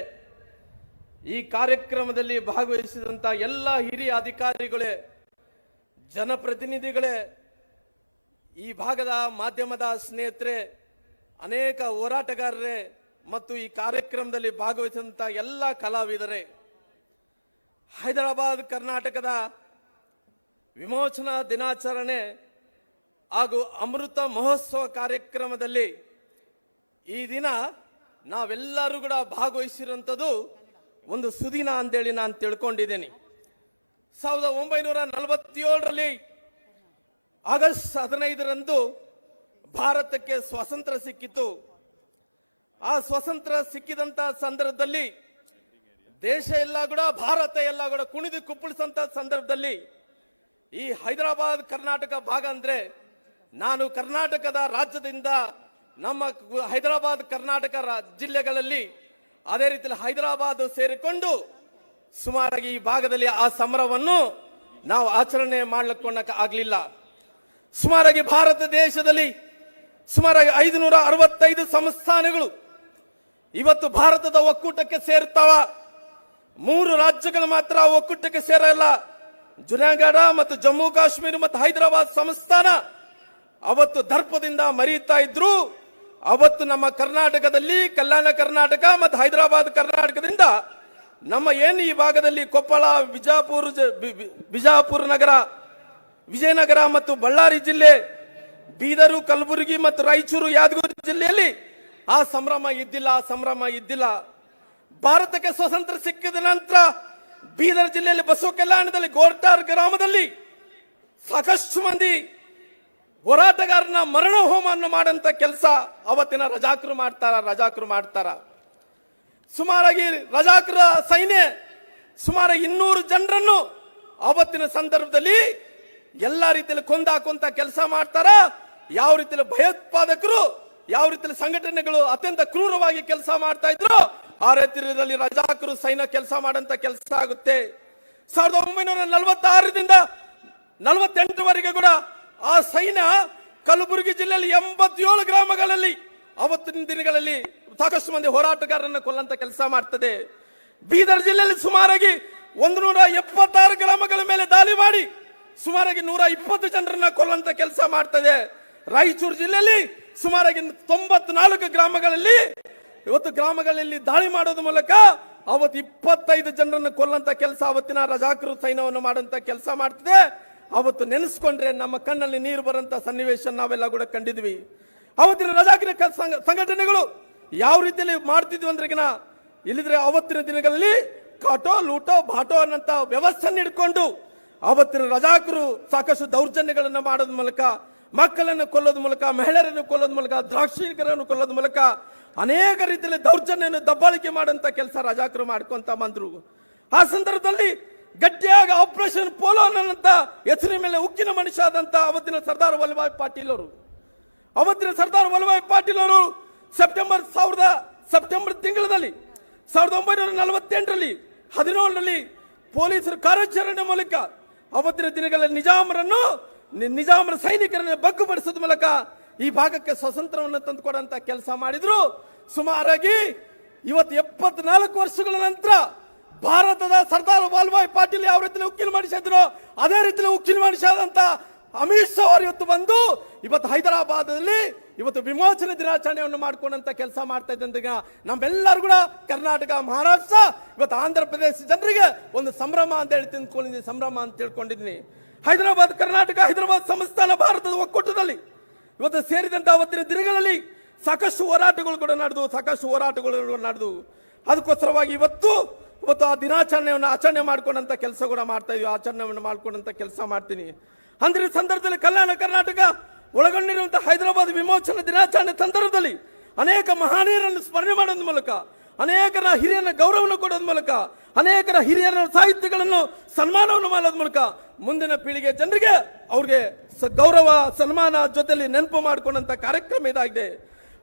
ಈ ಕಾರ್ಯಕ್ರಮದಲ್ಲಿ ಭಾಗವಹಿಸಿದಂಥ ಎಲ್ಲ ಹಿರಿಯ ಅಧಿಕಾರಿಗಳೇ, ಜನಪ್ರತಿನಿಧಿಗಳೇ, ಈ ಭಾಗದ ಮಾಧ್ಯಮದ ಸ್ನೇಹಿತರೆ, ಅನೇಕ ಹೋರಾಟಗಾರರೇ ಮತ್ತು ಈ ಕಾರ್ಯಕ್ರಮದಲ್ಲಿ ಭಾಗವಹಿಸಿದಂಥ ಎಲ್ಲ ಕಲಾವಿದರೇ, ಹೈದರಾಬಾದ್ ಕರ್ನಾಟಕದ ವಿಮೋಚನಾ ದಿನಾಚರಣೆ ಹಾಗೂ ಅಮೃತ ಮಹೋತ್ಸವ ಕಾರ್ಯಕ್ರಮದಲ್ಲಿ ಈ ದಿನ ನಾವೆಲ್ಲರೂ ಕೂಡ ಭಾಗವಹಿಸಿರುವಂಥದ್ದು ಒಂದು ಸುದಿನ ಅಂತೇಳಿ ನಾನು ತಿಳ್ಕೊಂಡಿದ್ದೇನೆ. 1947ರಲ್ಲಿ ಆಗಸ್ಟ್ 15ರಂದು ಭಾರತಕ್ಕೆ ಸ್ವಾತಂತ್ರ್ಯ ಸಿಕ್ಕಿತು. ಆ ಸ್ವಾತಂತ್ರ್ಯ ಸಿಕ್ಕಿದಂತ ಸಂದರ್ಭದಲ್ಲಿ ದೇಶ ಎಲ್ಲ ಕೂಡ ಭಾರತ ಎಲ್ಲ ಕೂಡ ಕುಣಿದು ಕುಪ್ಪಳಿಸಂತ ಸಂದರ್ಭದಲ್ಲಿ ಈ ಹೈದರಾಬಾದ್ ಕರ್ನಾಟಕ ಭಾಗ ಅಂದ್ರೆ ನಾನು ಕರ್ನಾಟಕದ ರಾಜ್ಯದಿಂದ ನಮ್ಮ ಹೈದರಾಬಾದ್ ಕರ್ನಾಟಕ ಜಿಲ್ಲೆಗಳಲ್ಲಿ ಅದೇ ರೀತಿಯಲ್ಲಿ ಹೈದರಾಬಾದ್ ಸೇರಿಕೊಂಡು ಸುಮಾರಾಗಿ ಈ ಭಾಗದಲ್ಲಿ ಆ ಸಮರವನ್ನು ನಾವು ಆಚರಣೆ ಮಾಡ್ಲಿಕ್ಕೆ ಆಗ್ಲಿಲ್ಲ. ಸುಮಾರಾಗಿ ಭಾರತ ದೇಶದಲ್ಲಿ ಸುಮಾರಾಗಿ 565 ಸಂಸ್ಥಾನಗಳು ಇವತ್ತು ಭಾರತದ ಒಕ್ಕೂಟಕ್ಕೆ ಸೇರ್ತಾವ. 3 ರಾಜ್ಯಗಳು ಮಾತ್ರ ಒಕ್ಕೂಟಕ್ಕೆ ಸೇರಲ್ಲ. ಜುನಾಗಢ ಮತ್ತು ಜಮ್ಮು ಕಾಶ್ಮೀರ ಮತ್ತು ಹೈದರಾಬಾದ್ ಸಂಸ್ಥಾನ ಅವತ್ತು ದರ್ಪದಿಂದ ಮರೀತಾ ಇದ್ರು. ಅವತ್ತು ನಮ್ಮ ಕರ್ನಾಟಕದಲ್ಲಿ ಕಲ್ಯಾಣ ಕರ್ನಾಟಕ ಮತ್ತು ಹೈದರಾಬಾದ್ ಕರ್ನಾಟಕದಿಂದ ನಮ್ಮ ಏನು ಈ ಭಾಗದಲ್ಲಿ ಕೊಪ್ಪಳ, ಬಿಜಾಪುರ ನಗರ, ವಿಜಯನಗರ ಮತ್ತು ಬಳ್ಳಾರಿ ಜಿಲ್ಲೆ, ಬೀದರು, ಕಲಬುರಗಿ ಮತ್ತು ರಾಯಚೂರು, ಯಾದಗಿರಿ ಜಿಲ್ಲೆಯಲ್ಲಿ ಆ ಸಂಭ್ರಮ ಇದ್ದಿಲ್ಲ. ಭಾರತಕ್ಕೆ ಸ್ವಾತಂತ್ರ್ಯ ಸಿಕ್ಕಿದ ನಂತರ ಬೀದರ್ ಜಿಲ್ಲೆಯಲ್ಲಿ ಬಸವ ಕಲ್ಯಾಣದಲ್ಲಿ ಗೋರ್ಟಾರ್ ಗ್ರಾಮದಲ್ಲಿ ಸಾಕಷ್ಟು ಮಂದಿ ಹೋರಾಟಗಾರನ ಮರಣ ಹೋಮವನ್ನು ಮಾಡಂತ ಕೆಲಸ ಅವತ್ತಿನ ರಜಾಕರು ಮಾಡ್ತಾರ. ಸುಮಾರಾಗಿ ರಜಾಕರ ಸೈನ್ಯ ಸುಮಾರು 200 ಜನರನ್ನು ಅವತ್ತಿನ ಸಂದರ್ಭದಲ್ಲಿ ಎಲ್ಲಾ ರೀತಿಯಲ್ಲಿ ಕೊಂದ ಕೆಲಸ ಮಾಡ್ತಾರ. ಯಾವ ರೀತಿಯಲ್ಲಿ ಭಯೋತ್ಪಾದಕರು, ಯಾವ ರೀತಿಯಲ್ಲಿ ಸಂಘಟನೆಗಳು ಅತ್ಯಂತ ಕ್ರೂರವಾಗಿ ಕೆಲಸ ಮಾಡ್ತಾ ಇದ್ರು, ಆ ರೀತಿಯಲ್ಲಿ ರಜಾಕರು ಸೈನ್ಯ ಕೆಲಸ ಮಾಡಂತ ಕೆಲಸ ಆಗುತ್ತೆ. 1946ರಿಂದ 48ವರೆಗೆ ಕೂಡ ಆ ಸೈನ್ಯ ಕಲಬುರಗಿ ಜಿಲ್ಲೆಯಲ್ಲಿ 87 ಗ್ರಾಮಗಳಲ್ಲಿ ಅವತ್ತಿನ ದಿನಗಳಲ್ಲಿ ಸಾಕಷ್ಟು ಮಂದಿ ಹೋರಾಟಗಾರರನ್ನು ಕೊಲ್ಲಂತ ಕೆಲಸ ಮಾಡ್ತದೆ. ಬೀದರ್ ಜಿಲ್ಲೆಯಲ್ಲಿ ಸುಮಾರಾಗಿ 176 ಗ್ರಾಮಗಳ ಮೇಲೆ ದಾಳಿ ಮಾಡಿ ಸುಮಾರಾಗಿ 120 ಜನರನ್ನ ಕೊಲ್ಲಂತ ಕೆಲಸ ಮಾಡ್ತದೆ. ರಾಯಚೂರು ಜಿಲ್ಲೆಯಲ್ಲಿ ಸುಮಾರಾಗಿ 94 ಗ್ರಾಮಗಳಲ್ಲಿ ದಾಳಿ ಮಾಡೋದ್ರ ಮೂಲಕ ಅವತ್ತು 25 ಜನರನ್ನು ಕೊಲ್ಲಂತ ಕೆಲಸ ಅವತ್ತಿನ ರಜಾಕರು ಸೈನ್ಯವನ್ನು ಮಾಡಂತ ಕೆಲಸ ಮಾಡ್ತದೆ. ಅವತ್ತು ನೆನೆಸ್ಕೊಂಡ್ರೆ ನಮ್ಮ ಕಣ್ಣಲ್ಲಿ ನೀರು ಬರಂತ ಸನ್ನಿವೇಶ ನಾವೆಲ್ಲ ಕೂಡ ಕಂಡಿದ್ವಿ. ಅವತ್ತಿನ ರಜಾಕರ ಸಂಘಟನೆಗಳು ಯಾವ ರೀತಿಯಲ್ಲಿ ಮಾಡ್ತಿದ್ವಿ ಅಂದ್ರೆಗಿನ ಇಲ್ಲಿದ್ರೆ ಅವತ್ತಿನ ದಿನಗಳಲ್ಲಿ ಕಾಟೋ ಲೂಟೋ ಬಾಟೋ ಅನ್ನಂತ ವ್ಯವಸ್ಥೆಯನ್ನು ಇಟ್ಕೊಂಡು ಅವತ್ತಿನ ರಜಾಕರು ಸಾಕಷ್ಟು ದೌರ್ಜನ್ಯಗಳನ್ನು ಮಾಡೋದ್ ಮೂಲಕ, ಮಕ್ಕಳನ್ನು ಕೊಲ್ಲೋದ್ ಮೂಲಕ, ಮಹಿಳೆಯರನ್ನು ಕೊಲ್ಲೋದ್ ಮೂಲಕ, ದ್ರಾಕ್ಷಿಕರನ್ನು ಕೊಲ್ಲೋದ್ ಮೂಲಕ ಅನೇಕ ರೀತಿಯಲ್ಲಿ ದೌರ್ಜನ್ಯವನ್ನು ದಬ್ಬಾಳಿಕೆ ಮಾಡಂತ ಕೆಲಸ ರಜಾಕರು ಮಾಡ್ಕೊಂತ ಬಂದ್ರು. ಆ ಸಂದರ್ಭದಲ್ಲಿ ಗಟ್ಟಿಯಾಗಿ ಆಪರೇಷನ್ ಪೋಲೋ ಅನ್ನಂತ ಹೆಸರಿನ ಮೇಲೆ ಉಕ್ಕಿನ ಮನುಷ್ಯ ಆದಂತ ಅವತ್ತಿನ ಸರ್ದಾರ್ ವಲ್ಲಭಾಯ್ ಪಾಟೀಲ್ ಅವರು ಸೆಪ್ಟೆಂಬರ್ ತಿಂಗಳಲ್ಲಿ 1948ರಲ್ಲಿ 17ರಲ್ಲಿ ಪೊಲೀಸರ ಕಾರ್ಯಾಚರಣೆ ಮೂಲಕ ಅವತ್ತಿನ ದಿನಗಳಲ್ಲಿ ನಿಜಾಮರ ಸೈನಿಕರನ್ನು ಬಗ್ಗುಪಡಿಸೋದ್ ಮೂಲಕ ಈ ಭಾಗಕ್ಕೆ ಸ್ವಾತಂತ್ರ್ಯವನ್ನು ತಂದುಕೊಡಂತ ಕೆಲಸ ಮಾಡಿದ್ರು. ಸುಮಾರಾಗಿ ಇವತ್ತು 74 ವರ್ಷಗಳ ನಂತರ ಭಾರತದ ಸರ್ದಾರ್ ವಲ್ಲಭಾಯ್ ಪಾಟೀಲ್ ಯಾವ ರೀತಿಯಲ್ಲಿ ಉಕ್ಕಿನ ಮನುಷ್ಯ ಇದ್ರು ಅದೇ ರೀತಿಯಲ್ಲಿ ಉಕ್ಕಿನ ಮನುಷ್ಯ ಆದಂತ ಅಮಿತ್ ಶಾ ಅವರು ಇವತ್ತು ಬಂದು ಇವತ್ತು ಹೈದರಾಬಾದಲ್ಲಿ ಇವತ್ತು ವಿಮೋಚನೆ ದಿನಾಚರಣೆಯನ್ನು ಮಾಡ್ಕೊಂಡಂತ ಕೆಲಸ ಮಾಡ್ತಾ ಇದ್ದಂತ ನಮ್ಮೆಲ್ಲರೂ ಕೂಡ ಕರ್ನಾಟಕ, ಮಹಾರಾಷ್ಟ್ರ, ಇವತ್ತು ಆಂಧ್ರ ಪ್ರದೇಶ ಜನರಿಗೆ ಒಂದು ಸಂಭ್ರಮ ಅಂತ ಹೇಳಿ ತಿಳ್ಕೊಂಡಿದ್ದೀನಿ. ಹೈದರಾಬಾದ್ ಕರ್ನಾಟಕ, ಹೈದರಾಬಾದ್ ಸಂಸ್ಥಾನ ಭಾರತದ ಒಕ್ಕೂಟದಲ್ಲಿ ಇವತ್ತು ಸೇರಿದಂತ ಅವತ್ತಿನ ದಿನಗಳಲ್ಲಿ ಸಾಕಷ್ಟು ಹೋರಾಟಗಳು ಕೂಡ ನಡೆದು ಅದಕ್ಕೋಸ್ಕರವಾಗಿ ಇವತ್ತು ಆ ದಿನಾಚರಣೆಯನ್ನು ಆಚರಣೆ ಮಾಡ್ಕೊಂಡಂತ ಕೆಲಸ ಕೂಡ ಮಾಡ್ತೀನಿ. ಅಂದಿನ ಸಂದರ್ಭದಲ್ಲಿ ಕಲ್ಯಾಣ ಕರ್ನಾಟಕ ಒಳಗೊಂಡಿರುವಂತಹ ಹೈದರಾಬಾದ್ ವಿಮೋಚನಾ ದಿನಾಚರಣೆ ಸಂದರ್ಭದಲ್ಲಿ ಅನೇಕ ಮಹನೀಯರನ್ನು ಸ್ಮರಣೆ ಮಾಡೋದ್ರ ಮೂಲಕ, ಅನೇಕರ ಹಿರಿಯರ ಗೌರವವನ್ನು ಕೊಡೋದ್ರ ಮೂಲಕ, ಅನೇಕರ ಹಿರಿಯರ ಸಾಹಿತ್ಯಗಳನ್ನು ಸನ್ಮಾನವನ್ನು ಮಾಡೋದ್ರ ಮೂಲಕ ಮುಂದಿನ ಪೀಳಿಗೆ ಜನರಿಗೆ ಅವ್ರಿಗೆ ಗೌರವ ಸನ್ಮಾನ ಜೊತೆಲಿ ನೆನಪು ಮಾಡಿಕೊಂಡಂತ ಕಾರ್ಯಕ್ರಮ ಇದಾಗಿದೆ.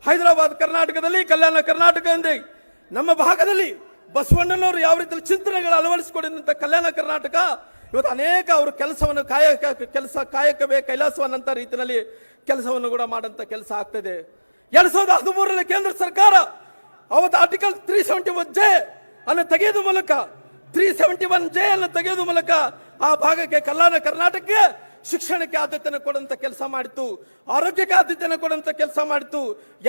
ಹೈದರಾಬಾದ್ ಕರ್ನಾಟಕದಲ್ಲಿ, ಕಲ್ಯಾಣ ಕರ್ನಾಟಕ ಎಂದೇ ನಮ್ಮ ಭಾಗದಲ್ಲಿ ಬಸವಣ್ಣನವರು ಯಾವ ರೀತಿಯಲ್ಲಿ ಚಿಂತನೆಗಳು ಅಳವಡಿಸಿಕೊಂಡಿದ್ದಂತ ಕಲ್ಯಾಣ ಕರ್ನಾಟಕ ಇವತ್ತು ಅನೇಕ ಅವರು ಕೆಲಸವನ್ನು ಕಾಯಕವೇ ಕೈಲಾಸವನ್ನಂತ ರೀತಿಯಲ್ಲಿ ಕೆಲಸವನ್ನು ಕೂಡ ಮಾಡಂತ ಕೆಲಸ ಆಗ್ತದೆ. 2013ರಲ್ಲಿ ಕೇಂದ್ರ ಸರ್ಕಾರ ಅವತ್ತು ಆರ್ಟಿಕಲ್ 371J ಅನ್ನು ತೆಗೆಯೋದು ಮೂಲಕ 371J ಅನ್ನು ತೆಗೆಯೋದು ಮೂಲಕ ಆ ಭಾಗಕ್ಕೆ ಕಲ್ಯಾಣ ಕರ್ನಾಟಕಕ್ಕೆ ಶಿಕ್ಷಣಕ್ಕೆ ಆದ್ಯತೆಯನ್ನು ಕೊಡುವಂತ ಕೆಲಸ ಮಾಡಿತ್ತು, ಆರೋಗ್ಯಕ್ಕೆ ಆದ್ಯತೆಯನ್ನು ಕೊಡುವಂತ ಕೆಲಸ ಮಾಡಿತ್ತು,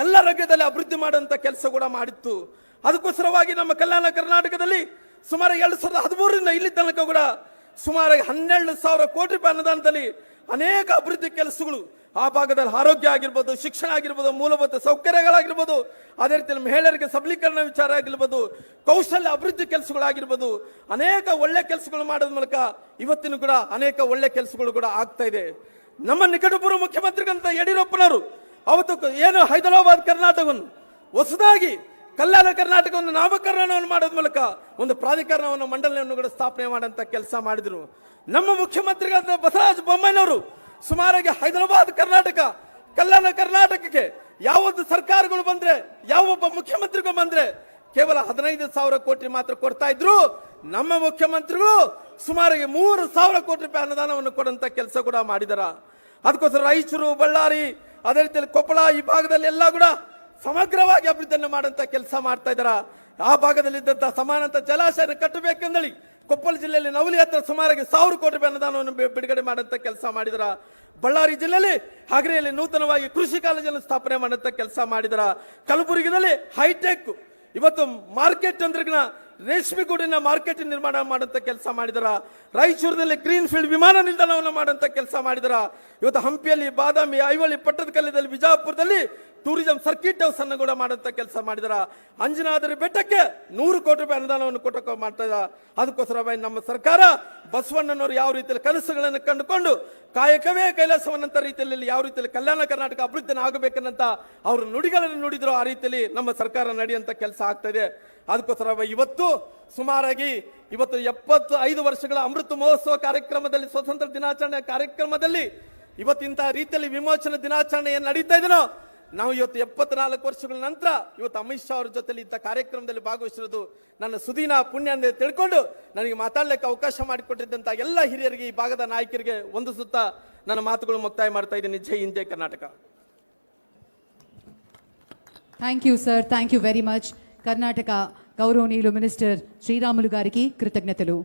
ಎಲ್ಲ ರಂಗದಲ್ಲಿ ಅಭಿವೃದ್ಧಿ ಮಾಡುವಂತ ಕೆಲಸ ಕೂಡ ಮಾಡಿತ್ತು. ಅದಕ್ಕೋಸ್ಕರವಾಗಿ ನಮ್ಮ ಕಲ್ಯಾಣ ಕರ್ನಾಟಕದಲ್ಲಿ ಸುಮಾರು 2013ರಿಂದ ಇಲ್ಲಿ ತನಕ ಕೂಡ ಸುಮಾರು 12,000 ಕೋಟಿ ರೂಪಾಯಿ ಅನುದಾನದಲ್ಲಿ ಅನೇಕ ಅಭಿವೃದ್ಧಿ ಕೆಲಸಗಳು ಆ ಭಾಗದಲ್ಲಿ ಆರೋಗ್ಯ ಆಗಿರ್ಬೋದು, ಶಿಕ್ಷಣ ಆಗಿರ್ಬೋದು, ಮೂಲಭೂತ ಸೌಕರ್ಯಗಳಾಗಿರ್ಬೋದು, ಅದೇ ರೀತಿಯಲ್ಲಿ ಮಹಿಳೆಯರಿಗೆ ಸಬಲೀಕರಣ ವಿಚಾರ ಆಗಿರ್ಬೋದು, ಕೌಶಲ್ಯ ಅಭಿವೃದ್ಧಿ ಕೆಲಸಗಳಾಗಿರ್ಬೋದು, ಅನೇಕ ಒಳ್ಳೆ ಕೆಲಸಗಳು ಮಾಡೋದ್ರ ಮೂಲಕ ಇವತ್ತಿನ ಕೂಡ ಅನೇಕ ಒಳ್ಳೆ ಕೆಲಸಗಳು ಕೂಡ ಆಗ್ತಾ ಇದೆ. ನಮ್ಮ ನಿಕಟಪೂರ್ವ ಮುಖ್ಯಮಂತ್ರಿಗಳಂತ ಯಡಿಯೂರಪ್ಪನವರು ಅವತ್ತು ಏನು ಹೈದರಾಬಾದ್ ಕರ್ನಾಟಕವನ್ನು ಹೊಸದಾಗಿ ಕಲ್ಯಾಣ ಕರ್ನಾಟಕ ಒಂದು ನಾಮಕರಣವನ್ನು ಮಾಡೋದ್ ಮೂಲಕ ಒಂದು ಪ್ರಾಧಿಕಾರವನ್ನು ಮಂಡಳಿಯನ್ನು ಕೂಡ ಸ್ಥಾಪನೆ ಮಾಡಂತ ಕೆಲಸ ಮಾಡಿದ್ರು. ನಮ್ಮ ಮುಖ್ಯಮಂತ್ರಿಗಳಾದ ಬಸವರಾಜ ಬೊಮ್ಮಾಯಿನವರು ಸುಮಾರಾಗಿ ಹೈದರಾಬಾದ್ ಕರ್ನಾಟಕ ಕಲ್ಯಾಣ ಕರ್ನಾಟಕಕ್ಕೆ ಯಾವೊಂದು ಸರ್ಕಾರಗಳು ಬಂದ್ರೆ ಯಾವೊಬ್ಬ ಮುಖ್ಯಮಂತ್ರಿಗಳು ಬಂದ್ರೆ ಕೇವಲ 15,000 ಕೋಟಿ ಮಾತ್ರ ಕೊಡ್ತಾ ಇದ್ರು. ನಮ್ಮ ಮುಖ್ಯಮಂತ್ರಿಗಳು ಸುಮಾರಿಗೆ 3,000 ಕೋಟಿ ರೂಪಾಯಿ ಅನುದಾನವನ್ನು ಕೊಡುವಂತ ಕೆಲಸ ಕೂಡ ಮಾಡಿದಾರ. ಅದಕ್ಕೋಸ್ಕರ ರಾಯಚೂರು, ಬಳ್ಳಾರಿ, ಅದೇ ರೀತಿಯಲ್ಲಿ ಕೊಪ್ಪಳ ಈ ಭಾಗದಲ್ಲಿ ಎಲ್ಲ ಕೂಡ ಸಮಗ್ರವಾಗಿ ಅಭಿವೃದ್ಧಿಯನ್ನು ಮಾಡುವಂತ ಕೆಲಸ ಮಾಡ್ತಾ ಇದಾರ. ಆ ಭಾಗದಲ್ಲಿದ್ದಂತ ಸಮಾನಂತ ಜಲಾಶಯ ಕಟ್ಟಬೇಕೆಂದೇಳಿ ಕೊಪ್ಪಳ ಜಿಲ್ಲೆಯಲ್ಲಿ ನವಲಿ ಹತ್ರ ಸುಮಾರಿಗೆ 1,000 ಕೋಟಿ ರೂಪಾಯಿ ಅನುದಾನವನ್ನು ಬಿಡುಗಡೆ ಮಾಡುವಂತ ಕೆಲಸ ಮಾಡಿದಾರ. ಬಳ್ಳಾರಿ ಜಿಲ್ಲೆಯಲ್ಲಿ ಹಾಗರಿಯಲ್ಲಿ ನೂತನವಾಗಿ ಕೃಷಿ ಕಾಲೇಜನ್ನು ಸ್ಥಾಪನೆ ಮಾಡುವಂತ ಕೆಲಸ ಮಾಡಿದಾರ. ಕಲಬುರಗಿನಲ್ಲಿ ಹೈಟೆಕ್ ಇವತ್ತು ಮಾರ್ಕೆಟ್ ಅಂದ್ರೆ ರೇಷ್ಮೆ ಗೂಡಿನ ಮಾರ್ಕೆಟ್ ನಿರ್ಮಾಣ ಮಾಡುವಂತ ಕೆಲಸ ಮಾಡಿದಾರ. ರಾಯಚೂರಿನಲ್ಲಿ ಗ್ರೀನ್ ಫೀಲ್ಡ್ ವಿಮಾನ ನಿಲ್ದಾಣವನ್ನು ಮಾಡುವಂತ ಕೆಲಸ ಮಾಡಿದಾರ. ಇವತ್ತು ಹಂಪಿಯಲ್ಲಿ, ಬಾದಾಮಿ, ಐಹೊಳೆ, ಪಟ್ಟದಕಲ್ಲದಲ್ಲಿ, ವಿಜಯಪುರದಲ್ಲಿ ಟೂರಿಸಂ ಸರ್ಕಿಟ್ ಹೌಸ್ ಅನ್ನು ಕೂಡ ಮಾಡುವಂತ ಕೆಲಸ ಮಾಡಿದಾರ. ಅಂಜನಾದ್ರಿ ಬೆಟ್ಟಕ್ಕೆ 100 ಕೋಟಿ ರೂಪಾಯಿ ಅನುದಾನವನ್ನು ಕೊಟ್ಟು ಮಾಡ್ತಾ ಇದ್ದಾರೆ. ಅದಕ್ಕೋಸ್ಕರ ನಮ್ಮ ಸರ್ಕಾರ ಬಸವಣ್ಣನವರು ಯಾವ ರೀತಿಯಲ್ಲಿ ಕನಸುಗಳನ್ನು ಕಂಡುಕೊಂಡು ಕಾಯಕವೇ ಕೈಲಾಸವನ್ನಂತ ರೀತಿಯಲ್ಲಿ ಯಾವ ರೀತಿಯಲ್ಲಿ ಕಲ್ಯಾಣ ಕರ್ನಾಟಕ ಅಭಿವೃದ್ಧಿ ಆಗಬೇಕನ್ನಂತ ಅವರು ನುಡಿಗಳನ್ನು ನುಡಿದ್ರು. ಆ ರೀತಿಯಲ್ಲಿ ನಮ್ಮ ಸರ್ಕಾರ ನಡೆಯುವಂತ ಕೆಲಸ ಆಗ್ತಾ ಇದೆ. ಅದಕ್ಕೋಸ್ಕರ ಇವತ್ತು ಸುಮಾರಾಗಿ 75 ವರ್ಷಗಳ ಅಮೃತ ಮಹೋತ್ಸವ ಕಾರ್ಯಕ್ರಮದಲ್ಲಿ, ಸ್ವತಂತ್ರ ದಿನಾಚರಣೆ ಕಾರ್ಯಕ್ರಮದಲ್ಲಿ ಇವತ್ತಿಂತಹ ರೀತಿಯಲ್ಲಿ ವಿಮೋಚನಾ ದಿನಾಚರಣೆ ಏನ್ ನಡೀತಾ ಇದೆನೋ, ನಾವು ಇವತ್ತು 74 ವರ್ಷಗಳ ನಂತರ ಇವತ್ತು ಅಮಿತ್ ಶಾ ಅವರ ಜೊತೆಲಿ ಇಂಥ ಕಾರ್ಯಕ್ರಮದಲ್ಲಿ ಭಾಗವಹಿಸಿರೋದು ನನ್ನ ಸುದೀನ ಪುಣ್ಯ ಅಂತ ತಿಳ್ಕೊಂಡು ನನಗೆ ಮಾತಾಡ್ಲಿಕ್ಕೆ ಅವಕಾಶ ಮಾಡಿಕೊಟ್ಟಿದ್ದಂತ ಎಲ್ಲ ಹಿರಿಯರಿಗೆ, ಈ ಭಾಗದ ನಾಯಕರಿಗೆ ಒಂದು ಸುತ್ತ ನನ್ನ ಮಾತುಗಳು ಮುಕ್ತಾಯ ಮಾಡ್ತಾ ಇದ್ದೀನಿ. ಜೈ ಹಿಂದ್, ಜೈ Karnataka. Thank you sir, thank you very much. Karnataka గౌరవనీయులు మినిస్టర్ శ్రీరాములు గారికి కృతజ్ఞతలు.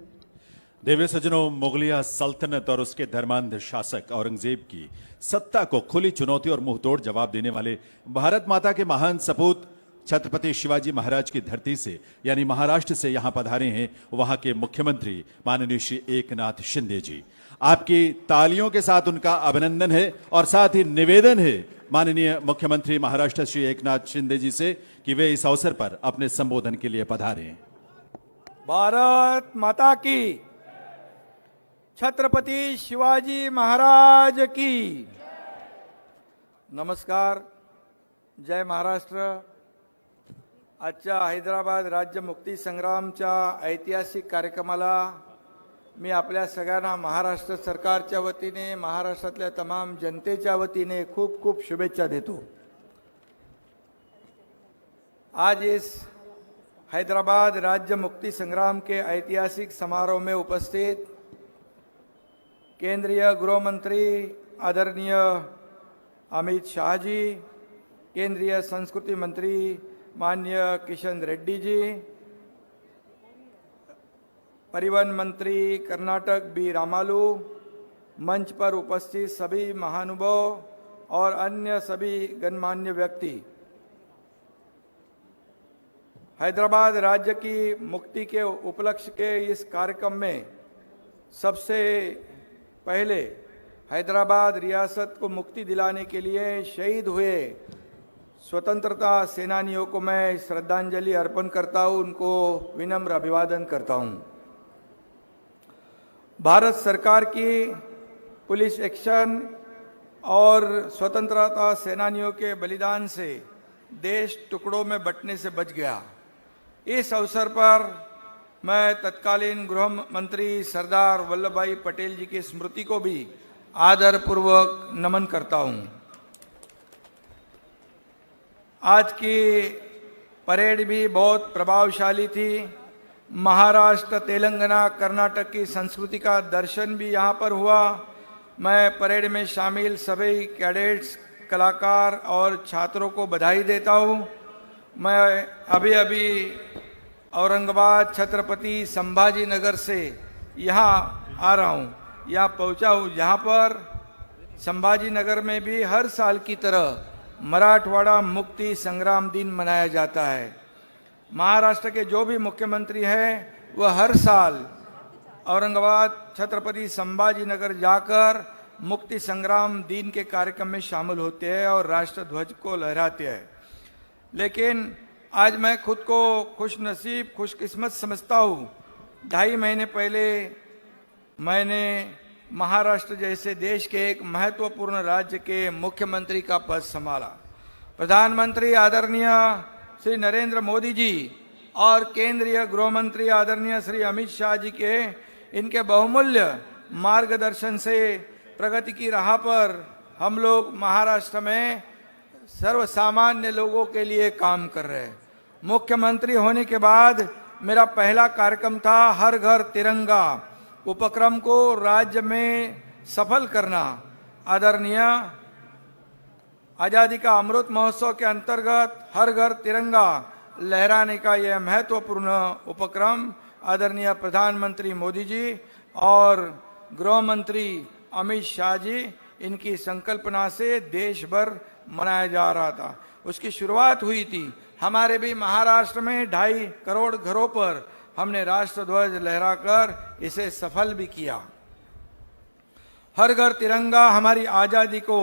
देवी सज्जनों, मुगलिया सल्तनत और उसके धर्मांध शासक औरंगजेब की सत्ता को खुली चुनौती और मुंहतोड़ जवाब देने वाले भारत माता के महान सपूत छत्रपति शिवाजी महाराज की धरती से यानी महाराष्ट्र से यहां पधारे हैं वहां के मुख्यमंत्री माननीय श्री एकनाथ शिंदे जी। आपकी तालियों के साथ उनका अभिनंदन है और साथ ही निवेदन है माननीय मुख्यमंत्री महाराष्ट्र श्री एकनाथ शिंदे जी से कि वे इस अवसर पर अपने संबोधन के लिए पधारें। भारत माता की, छत्रपति शिवाजी महाराज की नमस्कार. जय महाराष्ट्र. आजच्या हैदराबाद राज्य मुक्ती संग्रामच्या ऐतिहासिक कार्यक्रमाला मी आपल्या सगळ्यांना महाराष्ट्र सरकारच्या वतीने, महाराष्ट्रातल्या तमाम जनतेच्या वतीने खूप खूप शुभेच्छा देतो. आज इस हैदराबाद राज्य मुक्ति संग्राम के ऐतिहासिक समारोह में उपस्थित केंद्रीय गृह मंत्री आदरणीय अमित शाह जी, केंद्रीय संस्कृति मंत्री माननीय किशन रेड्डी जी, परिवहन मंत्री कर्नाटक बी रामालू, मंच पर उपस्थित सभी महानुभाव और अन्य सभी गणमान्य व्यक्ति, हैदराबाद राज्य की मुक्ति के उपलक्ष्य के इस कार्यक्रम में सबसे पहले हैदराबाद रियासत को मुक्ति दिलाने के लिए शहीद हुए स्वतंत्रता सेनानियों को मैं श्रद्धांजलि अर्पण करता हूं, उनको विनम्र अभिवादन करता हूं. भारत सरकार की पुलिस एक्शन और स्वतंत्रता सेनानियों के बलिदान से देश टुकड़ों में बंटने से बच गया. इस अवसर पर मैं तत्कालीन गृह मंत्री सरदार वल्लभ भाई पटेल जी की स्मृति को भी आदरपूर्वक नमन करता हूं. आज की परेड भी बहुत प्रभावशाली थी. महाराष्ट्र, तेलंगाना, कर्नाटक की संस्कृति का दर्शन भी यहाँ पर हुआ. मैं परेड में शामिल सभी कैडेट्स, कलाकार और छात्रों को बधाई देता हूँ. मैं अभी औरंगाबाद छत्रपति संभाजी नगर से यहाँ आ रहा हूँ, यहाँ पहुँचा हूँ, जहाँ पर संभाजी नगर में भी हर साल की तरह मराठवाड़ा मुक्ति संग्राम दिन मनाया जाता है. महाराष्ट्र के जो भी मुख्यमंत्री हैं वह हर साल औरंगाबाद छत्रपति संभाजी नगर जाकर मुक्ति संग्राम दिन के कार्यक्रम में शामिल होते हैं और राष्ट्र ध्वज को लहराते हैं. लेकिन आज मैं खुद को खुशनसीब, खुशकिस्मत समझता हूँ. 2.5 महीने पहले मैंने महाराष्ट्र जैसे देश के एक महत्वपूर्ण राज्य के मुख्यमंत्री का पद संभाला. प्रधानमंत्री आदरणीय श्री नरेंद्र मोदी जी और केंद्रीय गृह मंत्री आदरणीय श्री अमित शाह जी के इनके बहुमूल्य मार्गदर्शन से प्रगति की राह पर हम लोग महाराष्ट्र में सर्वसामान्य लोगों के लिए काम कर रहे हैं। मुख्यमंत्री होने के बाद मेरा पहला कार्यक्रम था हर घर तिरंगा उपक्रम को राज्य में सफल करना। आदरणीय आजादी का अमृत महोत्सव के अंतर्गत हर घर तिरंगा लहराने का यह महत्वपूर्ण उपक्रम आदरणीय प्रधानमंत्री मोदी जी और गृह मंत्री अमित शाह जी इनकी संकल्पना से देश भर मनाया जा रहा था। उसकी शुरुआत हुई थी। हमारे भी महाराष्ट्र में 2.5 करोड़ घरों पर हमने राष्ट्रध्वज लहराकर इसे सफल भी किया। हर घर तिरंगा हमारी आजादी को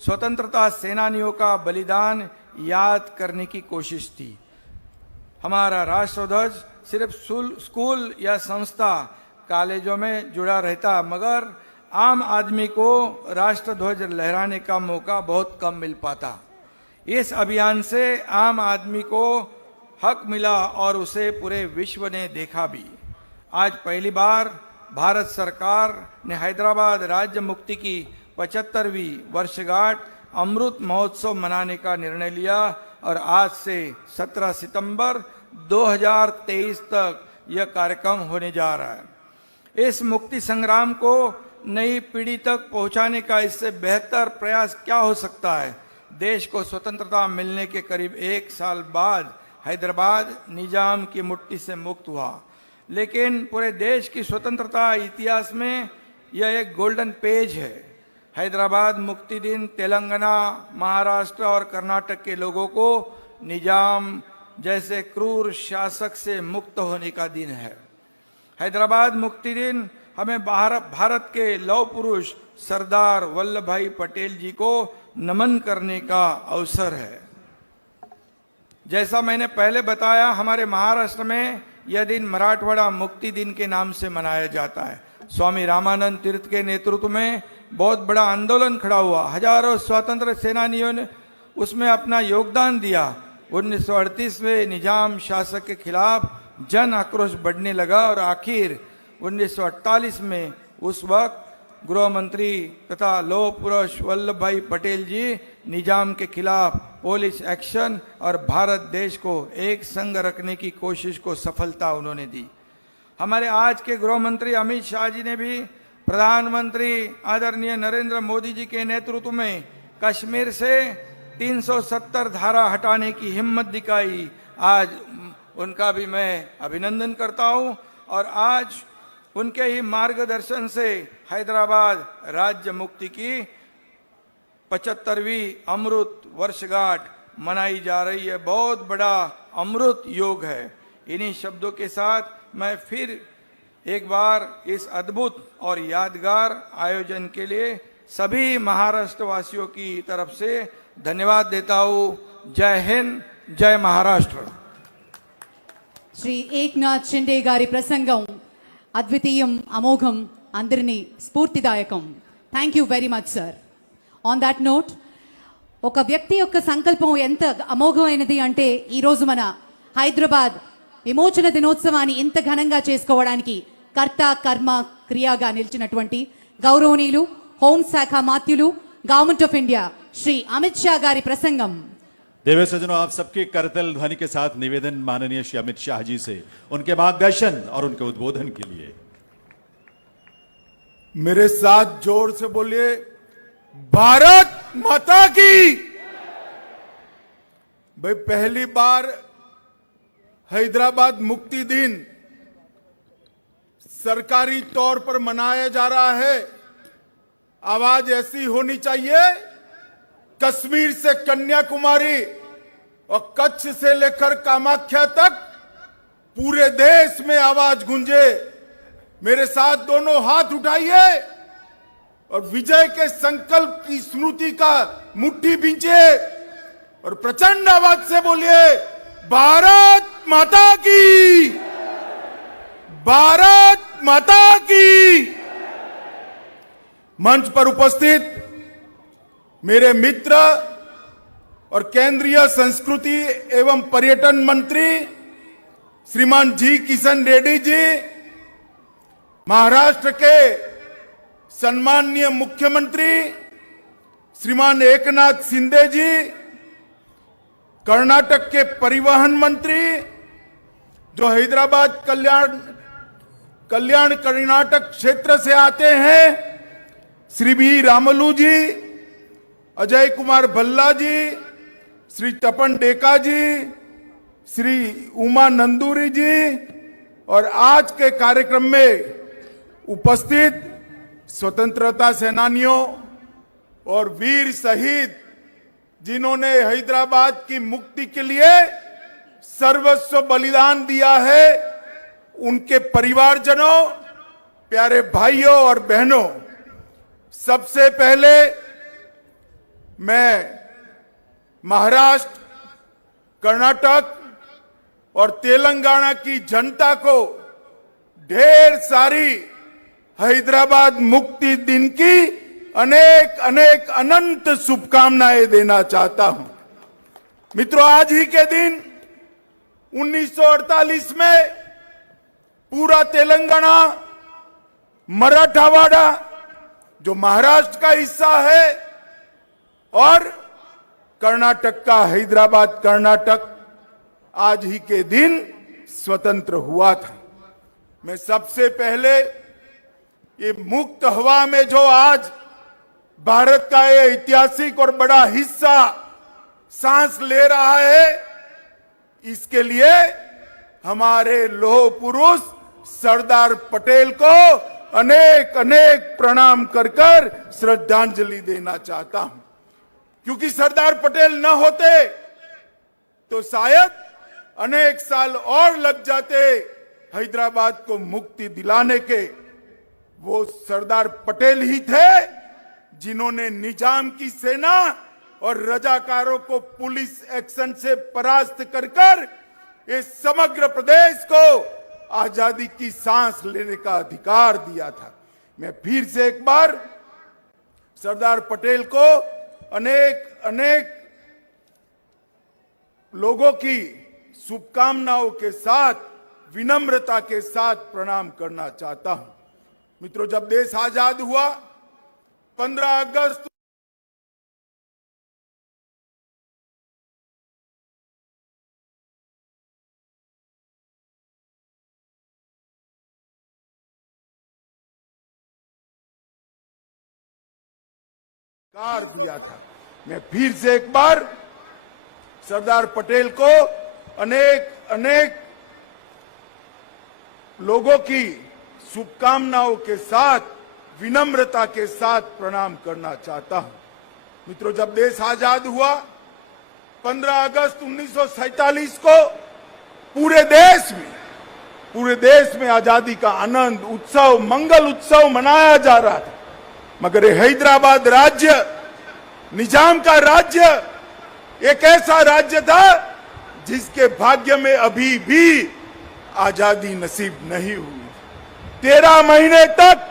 स्वतंत्रता सेनानियों का बलिदान याद करने की कोशिश थी। हमारा राष्ट्रध्वज सिर्फ स्कूल या संस्था कॉलेजों में जुड़ा रहता, मगर आम आदमी को राष्ट्रध्वज लहराने का मौका बहुत कम मिल पाता। इस अभियान से आम आदमी को हक मिला और उसे पूरे विश्व ने देखा भी। आज पहली बार भारत सरकार ने हैदराबाद राज्य मुक्ति की 75वीं वर्षगांठ अमृत महोत्सव मनाने का निर्णय लिया और आज से 17 सितंबर 2023 तक यह कार्यक्रम होने जा रहा है। इस मुक्ति संग्राम को नई पीढ़ी तक पहुंचाने का इससे बेहतर प्रयास क्या हो सकता है। देश को स्वतंत्रता मिलने के करीब 1 साल बाद हैदराबाद निजाम की मुट्ठी से मुक्त हुआ, लेकिन पूरे देश की स्वतंत्रता इतिहास में यह एक गोल्डन पेज है। हैदराबाद मुक्ति दिन तेलंगाना, महाराष्ट्र और कर्नाटक के लोगों को निजाम जैसे क्रूर शासक से मुक्त होने का दिन है। हैदराबाद मुक्ति दिन हमें भारत के लौह पुरुष सरदार वल्लभ भाई पटेल जी को नमन करने का अवसर है। जैसा मैंने पहले बताया, हमारे महाराष्ट्र में यह दिन मराठवाड़ा मुक्ति दिन के नाम से मनाया जाता है। स्वामी रामानंद तीर्थ के नेतृत्व में बहुत बड़ा आंदोलन खड़ा हुआ। हजारों स्वतंत्र सेनानियों ने उसमें अपना योगदान दिया। 1938 में निजाम शासक के खिलाफ जन आक्रोश बढ़ने लगा और आखिर 1948 में उस वक्त गृह मंत्री तथा लौह पुरुष वल्लभ भाई पटेल जी निजाम के खिलाफ पुलिस एक्शन और भारत देश को एक संग रखने की कोशिश को सफलता उन्होंने दी। हमारे आज के गृह मंत्री अमित शाह जी ने भी प्रधानमंत्री आदरणीय नरेंद्र मोदी जी के नेतृत्व में कश्मीर से 370 धारा हटाने की हिम्मत दिखाई। आज उनका भी मैं अभिनंदन करता हूं और आज उनके ही मार्गदर्शन से हैदराबाद राज्य मुक्ति की 75वीं अमृत वर्षगांठ मनाई जा रही है। बहुत बड़ा अमृत योग है। इन्हीं शब्दों के साथ मैं फिर एक बार इस अद्भुत और यादगार आयोजन के लिए सभी महाराष्ट्र वासियों की तरफ से धन्यवाद देता हूँ। जय हिंद, जय महाराष्ट्र। శ్రీ ఏక్నాథ్ షిండే గారి ప్రసంగం అద్వితీయం, అమోఘం, అందరినీ స్ఫూర్తిదాయకం. Thank you very much sir. On that note, ఒక వ్యక్తి యొక్క సంకల్పం ఎంత అమోఘమైనది అంటే ఈరోజు మన హైదరాబాద్ విమోచన దినోత్సవాన్ని ఇంత ఘనంగా చేసుకోవడానికి కర్త కర్మ క్రియాగా నిలిచినటువంటి గౌరవనీయులు హోంశాఖ మాత్యులు government of India Shri Amit Shah గారి ప్రసంగం. देवे सज्जनों, आप सबके करतल ध्वनि के साथ निवेदन माननीय श्री अमित शाह जी से उनके मार्गदर्शन और उनके उद्बोधन के लिए। मेरे साथ जोर से बोलिए, भारत माता की। भाई, पहली बार हैदराबाद मुक्ति दिन सरकारी तौर पर मनाया जा रहा है। आवाज ऐसी होनी चाहिए, कश्मीर से कन्याकुमारी और कच्छ से लेकर कामाख्या तक पूरे देश में आवाज गूंजे। मेरे साथ दोनों हाथ उठाइए और विजय के संकल्प की स्मृति का मुट्ठी भींचे और प्रचंड आवाज से बोलिए, भारत माता की, भारत माता की। मंच पर उपस्थित मेरे मित्र और केंद्रीय संस्कृति एवं पर्यटन मंत्री श्रीमान जी किशन रेड्डी जी, महाराष्ट्र के सम्माननीय मुख्यमंत्री श्रीमान एकनाथ शिंदे जी, कर्नाटक के परिवहन मंत्री जो हैदराबाद कल्याण कर्नाटक क्षेत्र से आते हैं, श्री बी रामलू जी, अजय कुमार भल्ला जी, श्री तपन डेका जी, श्री उमा नंदूरी जी और आज के कार्यक्रम में उपस्थित स्वतंत्रता सेनानियों और वीर शहीद जिन्होंने हैदराबाद की मुक्ति के लिए सर्वस्व बलिदान दिया है, उनके परिवारजनों, प्यारे भाइयों और बहनों, सबसे पहले मैं महाराष्ट्र, कर्नाटक और तेलंगाना की जनता को ढेर सारी हैदराबाद मुक्ति दिन की अनेक अनेक अनंत शुभकामनाएं देना चाहता हूं। मित्रों, आज ही के दिन 1948 में पूरा तेलंगाना, मराठावाड़ा जो महाराष्ट्र का हिस्सा है और कर्नाटक का हैदराबाद कर्नाटक आज ही के दिन स्वतंत्र हुआ था। मैं सबसे पहले ये मुक्त हवा में जो आज भारत का ये ऐतिहासिक और बड़ा हिस्सा सांस ले रहा है, इसके लिए हमारे लौह पुरुष सरदार पटेल को अनेक अनेक प्रणाम कर कर श्रद्धांजलि देना चाहता हूं, क्योंकि सरदार पटेल न होते तो शायद अनेक साल और लग जाते हैदराबाद को मुक्ति दिलाने के। वो सरदार पटेल ही थे जिन्होंने निजाम की सेना और रजाकारों को पुलिस एक्शन से परास्त कर कर इस समग्र प्रदेश को आजादी की सांस लेने का अधिकार दिया था। मैं फिर से एक बार सरदार पटेल को अनेक अनेक लोगों की शुभकामनाओं के साथ, विनम्रता के साथ प्रणाम करना चाहता हूं। मित्रों, जब देश आजाद हुआ 15 अगस्त कार दिया था। मैं फिर से एक बार सरदार पटेल को अनेक अनेक लोगों की शुभकामनाओं के साथ, विनम्रता के साथ प्रणाम करना चाहता हूं। मित्रों, जब देश आजाद हुआ 15 अगस्त 1947 को पूरे देश में आजादी का आनंद उत्सव, मंगल उत्सव मनाया जा रहा था। मगर ये हैदराबाद राज्य, निजाम का राज्य, एक ऐसा राज्य था जिसके भाग्य में अभी भी आजादी नसीब नहीं हुई। 13 महीने तक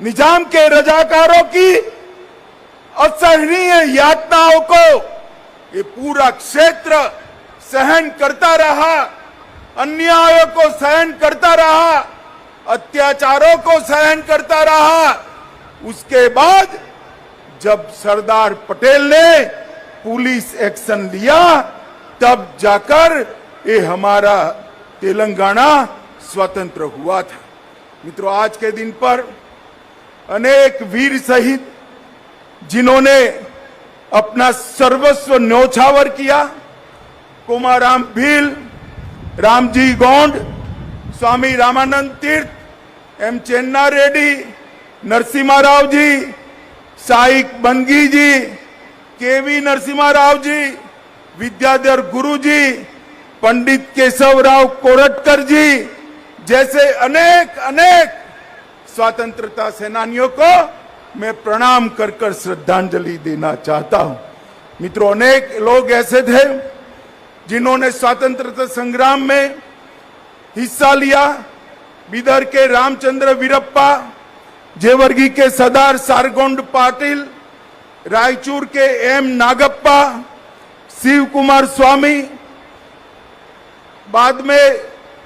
निजाम के रजाकारों की असहनीय यातनाओं को ये पूरा क्षेत्र सहन करता रहा, अन्यायों को सहन करता रहा, अत्याचारों को सहन करता रहा। उसके बाद जब सरदार पटेल ने पुलिस एक्शन लिया, तब जाकर ये हमारा तेलंगाना स्वतंत्र हुआ था। मित्रों, आज के दिन पर अनेक वीर शहीद जिन्होंने अपना सर्वस्व न्योछावर किया, कोमाराम भील, रामजी गोंड, स्वामी रामानंद तीर्थ, एम चेन्ना रेड्डी, नरसिम्हा राव जी, साइक बंगी जी, केवी नरसिम्हा राव जी, विद्याधर गुरु जी, पंडित केशव राव कोरटकर जी जैसे अनेक अनेक स्वतंत्रता सेनानियों को मैं प्रणाम कर कर श्रद्धांजलि देना चाहता हूं। मित्रों, अनेक लोग ऐसे थे जिन्होंने स्वतंत्रता संग्राम में हिस्सा लिया। बीदर के रामचंद्र वीरप्पा, जेवर्गी के सरदार सारगोंड पाटिल, रायचूर के एम नागप्पा, शिव कुमार स्वामी, बाद में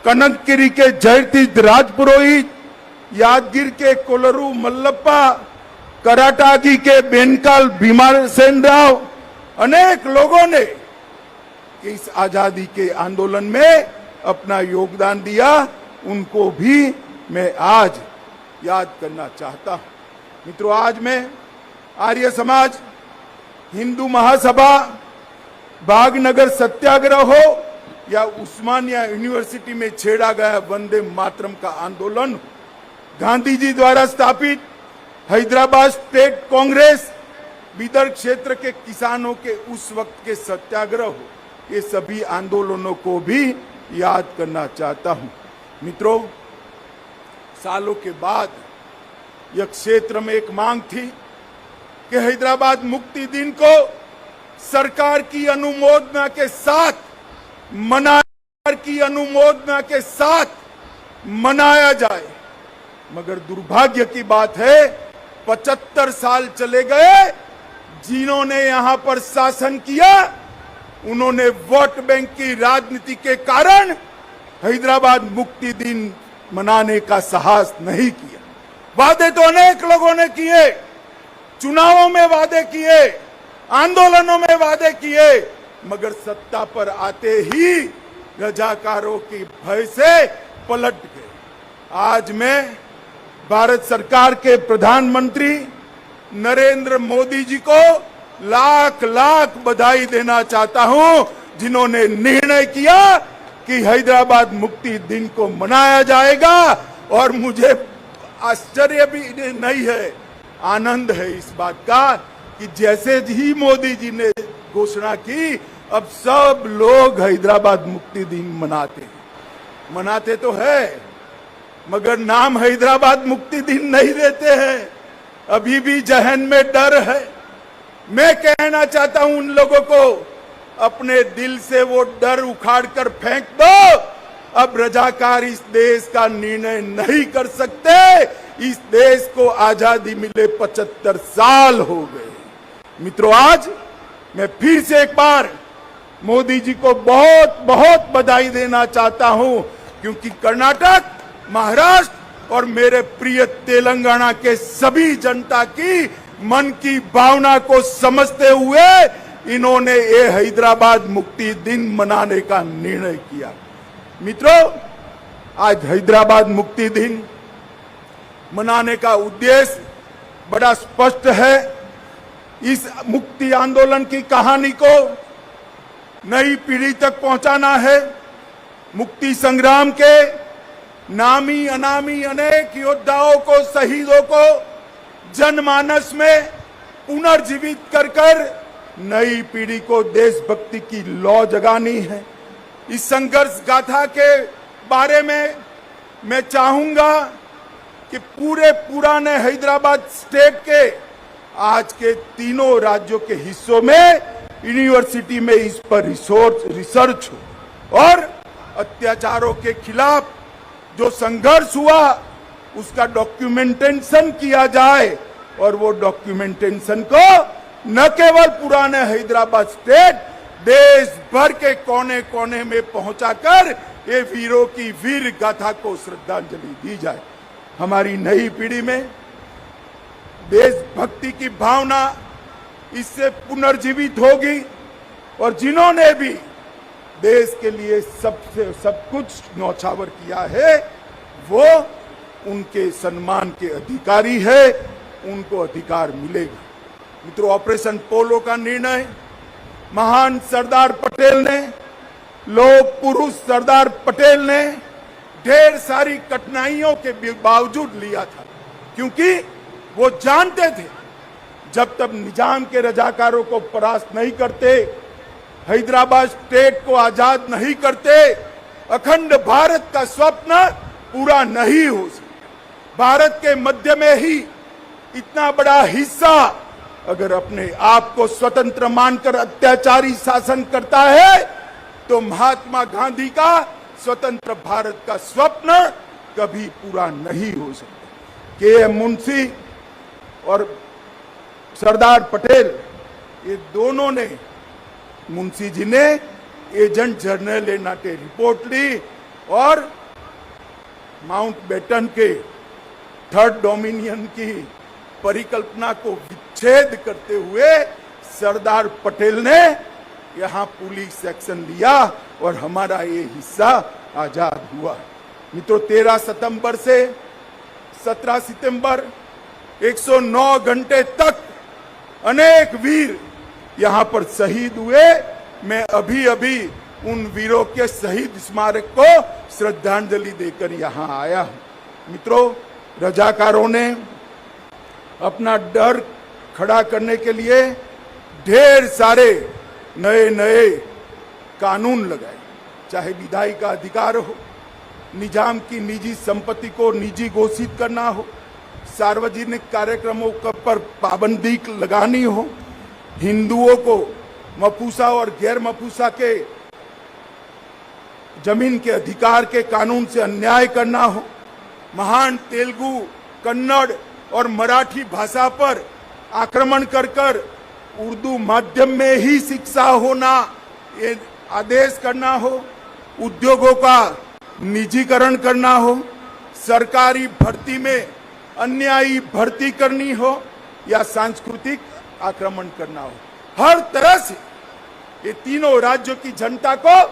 कनकगिरी के जयतीर्थ राजपुरोहित, यादगिर के कोलरू मल्लप्पा, कराटागी के बेनकाल भीमसेन राव, अनेक लोगों ने इस आजादी के आंदोलन में अपना योगदान दिया। उनको भी मैं आज याद करना चाहता हूं। मित्रों, आज मैं आर्य समाज, हिंदू महासभा, बागनगर सत्याग्रह हो या उस्मानिया यूनिवर्सिटी में छेड़ा गया वंदे मातरम का आंदोलन, गांधी जी द्वारा स्थापित हैदराबाद स्टेट कांग्रेस, बीदर क्षेत्र के किसानों के उस वक्त के सत्याग्रह हो, ये सभी आंदोलनों को भी याद करना चाहता हूं। मित्रों, सालों के बाद यह क्षेत्र में एक मांग थी कि हैदराबाद मुक्ति दिन को सरकार की अनुमोदना के साथ मनाया जाए, मगर दुर्भाग्य की बात है 75 साल चले गए। जिन्होंने यहां पर शासन किया उन्होंने वोट बैंक की राजनीति के कारण हैदराबाद मुक्ति दिन मनाने का साहस नहीं किया। वादे तो अनेक लोगों ने किए, चुनावों में वादे किए, आंदोलनों में वादे किए, मगर सत्ता पर आते ही रजाकारों की भय से पलट गए। आज मैं भारत सरकार के प्रधानमंत्री नरेंद्र मोदी जी को लाख लाख बधाई देना चाहता हूं, जिन्होंने निर्णय किया कि हैदराबाद मुक्ति दिन को मनाया जाएगा। और मुझे आश्चर्य भी नहीं है, आनंद है इस बात का कि जैसे ही मोदी जी ने घोषणा की, अब सब लोग हैदराबाद मुक्ति दिन मनाते तो है, मगर नाम हैदराबाद मुक्ति दिन नहीं देते हैं। अभी भी जहन में डर है। मैं कहना चाहता हूं उन लोगों को, अपने दिल से वो डर उखाड़ कर फेंक दो। अब रजाकार इस देश का निर्णय नहीं कर सकते। इस देश को आजादी मिले 75 साल हो गए। मित्रों, आज मैं फिर से एक बार मोदी जी को बहुत बहुत बधाई देना चाहता हूं, क्योंकि कर्नाटक, महाराष्ट्र और मेरे प्रिय तेलंगाना के सभी जनता की मन की भावना को समझते हुए इन्होंने ये हैदराबाद मुक्ति दिन मनाने का निर्णय किया। मित्रों, आज हैदराबाद मुक्ति दिन मनाने का उद्देश्य बड़ा स्पष्ट है। इस मुक्ति आंदोलन की कहानी को नई पीढ़ी तक पहुंचाना है। मुक्ति संग्राम के नामी अनामी अनेक योद्धाओं को, शहीदों को जनमानस में पुनर्जीवित कर नई पीढ़ी को देशभक्ति की लौ जगानी है। इस संघर्ष गाथा के बारे में मैं चाहूंगा कि पूरे पुराने हैदराबाद स्टेट के आज के तीनों राज्यों के हिस्सों में यूनिवर्सिटी में इस पर रिसर्च हो और अत्याचारों के खिलाफ जो संघर्ष हुआ उसका डॉक्यूमेंटेशन किया जाए। और वो डॉक्यूमेंटेशन को न केवल पुराने हैदराबाद स्टेट, देश भर के कोने कोने में पहुंचाकर ये वीरों की वीर गाथा को श्रद्धांजलि दी जाए। हमारी नई पीढ़ी में देशभक्ति की भावना इससे पुनर्जीवित होगी और जिन्होंने भी देश के लिए सब कुछ न्यौछावर किया है वो उनके सम्मान के अधिकारी है, उनको अधिकार मिलेगा। मित्रों, ऑपरेशन पोलो का निर्णय महान सरदार पटेल ने, लोक पुरुष सरदार पटेल ने ढेर सारी कठिनाइयों के बावजूद लिया था, क्योंकि वो जानते थे जब तक निजाम के रजाकारों को परास्त नहीं करते, हैदराबाद स्टेट को आजाद नहीं करते, अखंड भारत का स्वप्न पूरा नहीं हो सकता। भारत के मध्य में ही इतना बड़ा हिस्सा अगर अपने आप को स्वतंत्र मानकर अत्याचारी शासन करता है तो महात्मा गांधी का स्वतंत्र भारत का स्वप्न कभी पूरा नहीं हो सकता। के.एम. मुंशी और सरदार पटेल, ये दोनों ने मुंशी जी ने एजेंट जनरल ए नाटे रिपोर्ट ली और माउंटबेटन के थर्ड डोमिनियन की परिकल्पना को विच्छेद करते हुए सरदार पटेल ने यहाँ पुलिस एक्शन लिया और हमारा ये हिस्सा आजाद हुआ। मित्रों, 13 सितंबर से 17 सितंबर 109 घंटे तक अनेक वीर यहाँ पर शहीद हुए। मैं अभी अभी उन वीरों के शहीद स्मारक को श्रद्धांजलि देकर यहाँ आया हूं। मित्रों, रजाकारों ने अपना डर खड़ा करने के लिए ढेर सारे नए नए कानून लगाए, चाहे विधायी का अधिकार हो, निजाम की निजी संपत्ति को निजी घोषित करना हो, सार्वजनिक कार्यक्रमों पर पाबंदी लगानी हो, हिंदुओं को मपूसा और गैर मपूसा के जमीन के अधिकार के कानून से अन्याय करना हो, महान तेलुगु, कन्नड़ और मराठी भाषा पर आक्रमण कर उर्दू माध्यम में ही शिक्षा होना ये आदेश करना हो, उद्योगों का निजीकरण करना हो, सरकारी भर्ती में अन्यायी भर्ती करनी हो या सांस्कृतिक आक्रमण करना हो, हर तरह से ये तीनों राज्यों की जनता को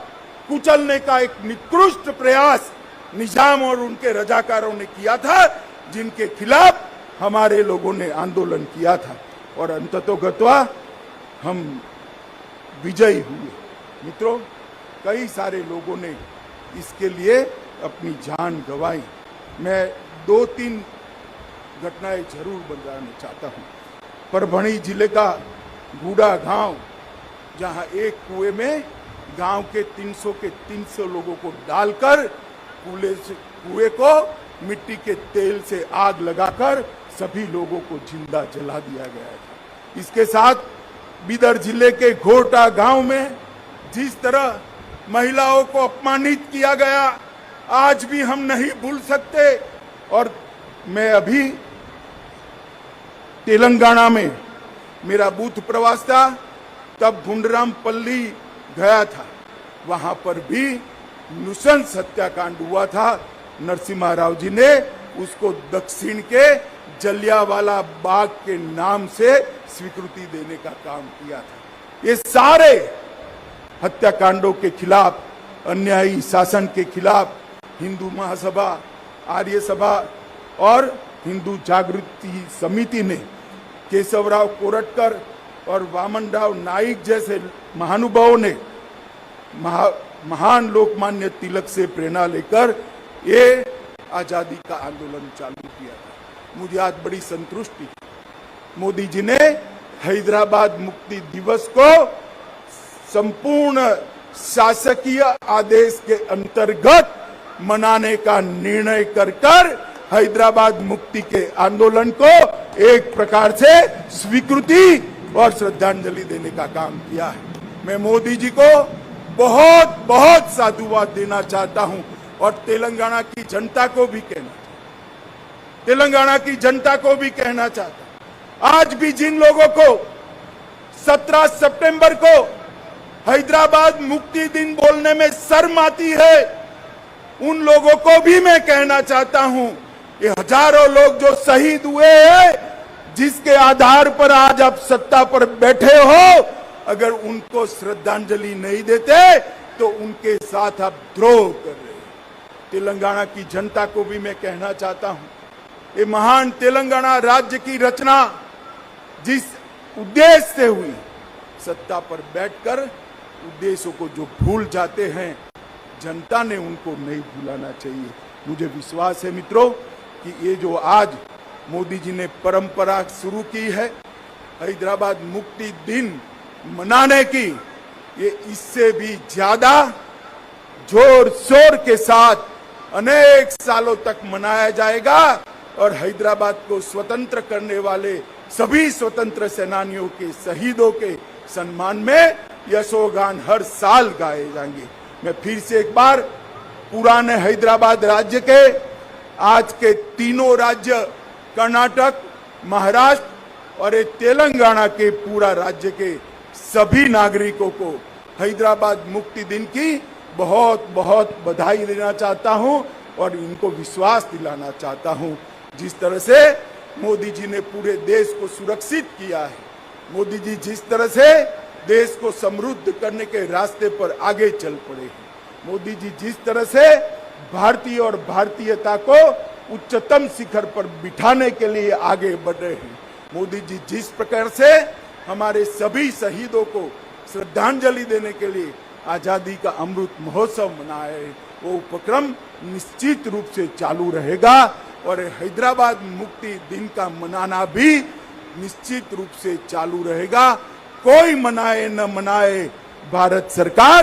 कुचलने का एक निकृष्ट प्रयास निजाम और उनके रजाकारों ने किया था, जिनके खिलाफ हमारे लोगों ने आंदोलन किया था और अंततोगत्वा हम विजयी हुए। मित्रों, कई सारे लोगों ने इसके लिए अपनी जान गंवाई। मैं 2-3 घटनाएं जरूर बताना चाहता हूं। परभणी जिले का गुड़ा गांव, जहां एक कुएं में गांव के 300 लोगों को डालकर कुएं को मिट्टी के तेल से आग लगाकर सभी लोगों को जिंदा जला दिया गया था। इसके साथ बिदर जिले के घोटा गांव में जिस तरह महिलाओं को अपमानित किया गया, आज भी हम नहीं भूल सकते। और मैं अभी तेलंगाना में मेरा बूथ प्रवास था, तब गुंडरामपल्ली गया था, वहां पर भी नृशंस हत्याकांड हुआ था। नरसिम्हा राव जी ने उसको दक्षिण के जलियांवाला बाग के नाम से स्वीकृति देने का काम किया था। ये सारे हत्याकांडों के खिलाफ, अन्यायी शासन के खिलाफ हिंदू महासभा, आर्य सभा और हिंदू जागृति समिति ने केशवराव कोरटकर और वामनराव नाइक जैसे महानुभावों ने महान लोकमान्य तिलक से प्रेरणा लेकर ये आजादी का आंदोलन चालू किया था। मुझे आज बड़ी संतुष्टि, मोदी जी ने हैदराबाद मुक्ति दिवस को संपूर्ण शासकीय आदेश के अंतर्गत मनाने का निर्णय कर हैदराबाद मुक्ति के आंदोलन को एक प्रकार से स्वीकृति और श्रद्धांजलि देने का काम किया है। मैं मोदी जी को बहुत बहुत साधुवाद देना चाहता हूं और तेलंगाना की जनता को भी कहना चाहता हूं। आज भी जिन लोगों को 17 सितंबर को हैदराबाद मुक्ति दिन बोलने में शर्म आती है, उन लोगों को भी मैं कहना चाहता हूं, ये हजारों लोग जो शहीद हुए हैं, जिसके आधार पर आज आप सत्ता पर बैठे हो, अगर उनको श्रद्धांजलि नहीं देते तो उनके साथ आप द्रोह कर रहे हैं। तेलंगाना की जनता को भी मैं कहना चाहता हूं, ये महान तेलंगाना राज्य की रचना जिस उद्देश्य से हुई, सत्ता पर बैठकर उद्देश्यों को जो भूल जाते हैं, जनता ने उनको नहीं भूलाना चाहिए। मुझे विश्वास है मित्रों कि ये जो आज मोदी जी ने परंपरा शुरू की है हैदराबाद मुक्ति दिन मनाने की, ये इससे भी ज्यादा जोर शोर के साथ अनेक सालों तक मनाया जाएगा और हैदराबाद को स्वतंत्र करने वाले सभी स्वतंत्र सेनानियों के शहीदों के सम्मान में यशोगान हर साल गाए जाएंगे। मैं फिर से एक बार पुराने हैदराबाद राज्य के आज के तीनों राज्य कर्नाटक, महाराष्ट्र और तेलंगाना के पूरा राज्य के सभी नागरिकों को हैदराबाद मुक्ति दिन की बहुत बहुत बधाई देना चाहता हूं और इनको विश्वास दिलाना चाहता हूं। जिस तरह से मोदी जी ने पूरे देश को सुरक्षित किया है, मोदी जी जिस तरह से देश को समृद्ध करने के रास्ते पर आगे चल पड़े हैं, मोदी जी जिस तरह से भारतीय और भारतीयता को उच्चतम शिखर पर बिठाने के लिए आगे बढ़ रहे हैं, मोदी जी जिस प्रकार से हमारे सभी शहीदों को श्रद्धांजलि देने के लिए आजादी का अमृत महोत्सव मनाए, वो उपक्रम निश्चित रूप से चालू रहेगा और हैदराबाद मुक्ति दिन का मनाना भी निश्चित रूप से चालू रहेगा। कोई मनाए न मनाए, भारत सरकार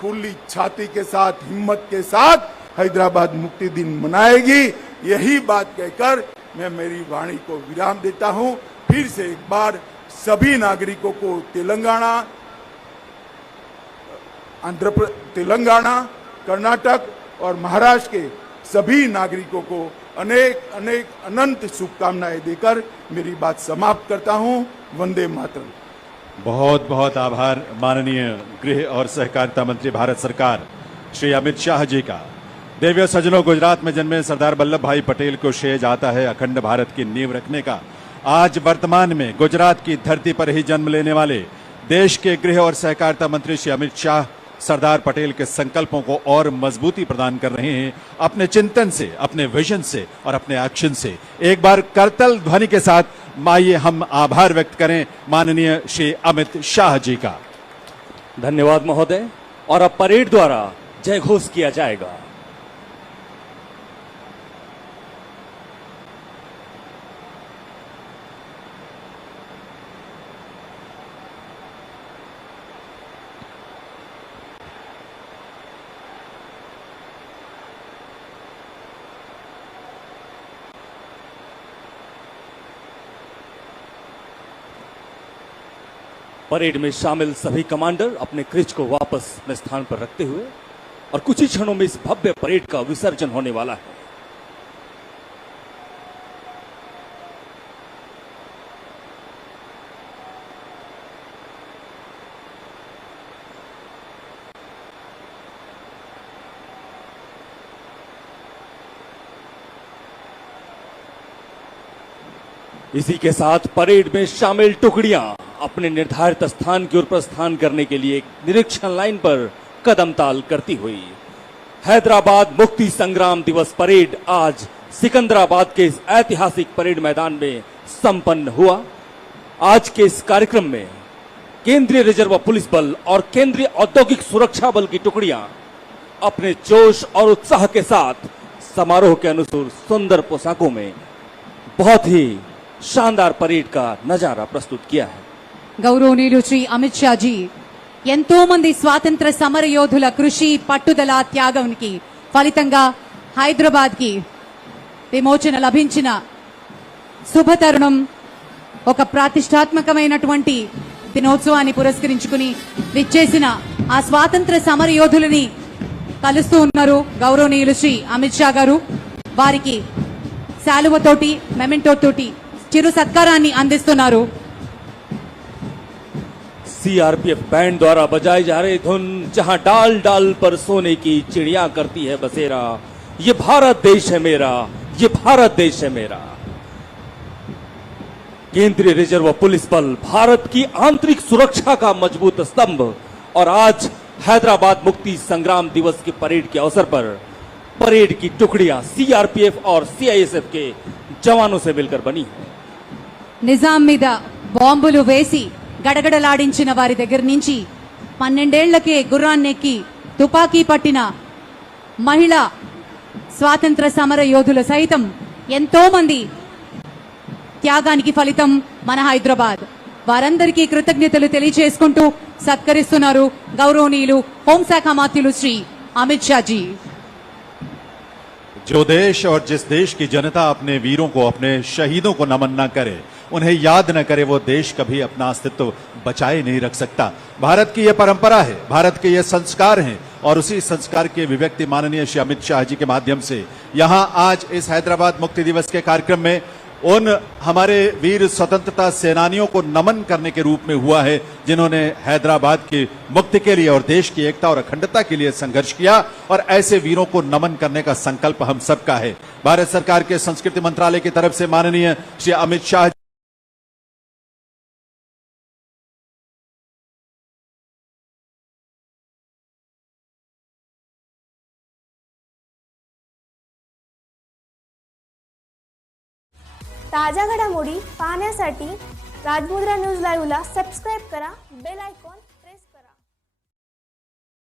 खुली छाती के साथ, हिम्मत के साथ हैदराबाद मुक्ति दिन मनाएगी। यही बात कहकर मैं मेरी वाणी को विराम देता हूं। फिर से एक बार सभी नागरिकों को तेलंगाना, कर्नाटक और महाराष्ट्र के सभी नागरिकों को अनेक अनेक अनंत शुभकामनाएं देकर मेरी बात समाप्त करता हूं। वंदे मातरम। बहुत बहुत आभार माननीय गृह और सहकारिता मंत्री भारत सरकार श्री अमित शाह जी का। देवियों सज्जनों, गुजरात में जन्मे सरदार वल्लभ भाई पटेल को श्रेय जाता है अखंड भारत की नींव रखने का। आज वर्तमान में गुजरात की धरती पर ही जन्म लेने वाले देश के गृह और सहकारिता मंत्री श्री अमित शाह सरदार पटेल के संकल्पों को और मजबूती प्रदान कर रहे हैं अपने चिंतन से, अपने विजन से और अपने एक्शन से। एक बार करतल ध्वनि के साथ आइए हम आभार व्यक्त करें माननीय श्री अमित शाह जी का। धन्यवाद महोदय। और अब परेड द्वारा जय घोष किया जाएगा। परेड में शामिल सभी कमांडर अपने क्रिच को वापस अपने स्थान पर रखते हुए और कुछ ही क्षणों में इस भव्य परेड का विसर्जन होने वाला है। इसी के साथ परेड में शामिल टुकड़ियां अपने निर्धारित स्थान की ओर प्रस्थान करने के लिए निरीक्षण लाइन पर कदम ताल करती हुई हैदराबाद मुक्ति संग्राम दिवस परेड आज सिकंदराबाद के इस ऐतिहासिक परेड मैदान में संपन्न हुआ। आज के इस कार्यक्रम में केंद्रीय रिजर्व पुलिस बल और केंद्रीय औद्योगिक सुरक्षा बल की टुकड़ियां अपने जोश और उत्साह के साथ समारोह के अनुसार सुंदर पोशाकों में बहुत ही शानदार परेड का नजारा प्रस्तुत किया है। గౌరవనీయులు శ్రీ అమిత్ షా జీ ఎంతో మంది స్వాతంత్ర సమర యోధుల కృషి, పట్టుదల, త్యాగానికి ఫలితంగా హైదరాబాద్ కి విమోచన లభించిన శుభతరుణం, ఒక ప్రతిష్టాత్మకమైనటువంటి దినోత్సవాన్ని పురస్కరించుకుని విచ్చేసిన ఆ స్వాతంత్ర సమర యోధులని కలుస్తూ ఉన్నారు గౌరవనీయులు శ్రీ అమిత్ షా గారు। వారికి శాలువతోటి, మెమెంటో తోటి చిరు సత్కారాన్ని అందిస్తున్నారు। सीआरपीएफ बैंड द्वारा बजाई जा रही धुन, जहां डाल डाल पर सोने की चिड़िया करती है बसेरा, ये भारत देश है मेरा, ये भारत देश है मेरा। केंद्रीय रिजर्व पुलिस बल भारत की आंतरिक सुरक्षा का मजबूत स्तंभ और आज हैदराबाद मुक्ति संग्राम दिवस की परेड के अवसर पर परेड की टुकड़ियां सीआरपीएफ और सीआईएसएफ के जवानों से मिलकर बनी है। నిజాం మీద బాంబులు వేసి గడగడలాడించిన వారి దగ్గర నుంచి 12 ఏళ్లకే గుర్రాన్నెక్కి తుపాకీ పట్టిన మహిళా స్వాతంత్ర సమర యోధుల సైతం ఎంతో మంది త్యాగానికి ఫలితం మన హైదరాబాద్। వారందరికీ కృతజ్ఞతలు తెలియజేసుకుంటూ సత్కరిస్తున్నారు గౌరవనీయులు హోంశాఖ మంత్రులు శ్రీ అమిత్ షా జీ। जो देश और जिस देश की जनता अपने वीरों को, अपने शहीदों को नमन न करे, उन्हें याद न करे, वो देश कभी अपना अस्तित्व बचाए नहीं रख सकता। भारत की यह परंपरा है, भारत के ये संस्कार हैं और उसी संस्कार के अभिव्यक्ति माननीय श्री अमित शाह जी के माध्यम से यहाँ आज इस हैदराबाद मुक्ति दिवस के कार्यक्रम में उन हमारे वीर स्वतंत्रता सेनानियों को नमन करने के रूप में हुआ है, जिन्होंने हैदराबाद की मुक्ति के लिए और देश की एकता और अखंडता के लिए संघर्ष किया। और ऐसे वीरों को नमन करने का संकल्प हम सबका है। भारत सरकार के संस्कृति मंत्रालय की तरफ से माननीय श्री अमित शाह ताज्या घडामोडी पाहण्यासाठी राजमुद्रा न्यूज लाईव्हला सबस्क्राईब करा, बेल आयकॉन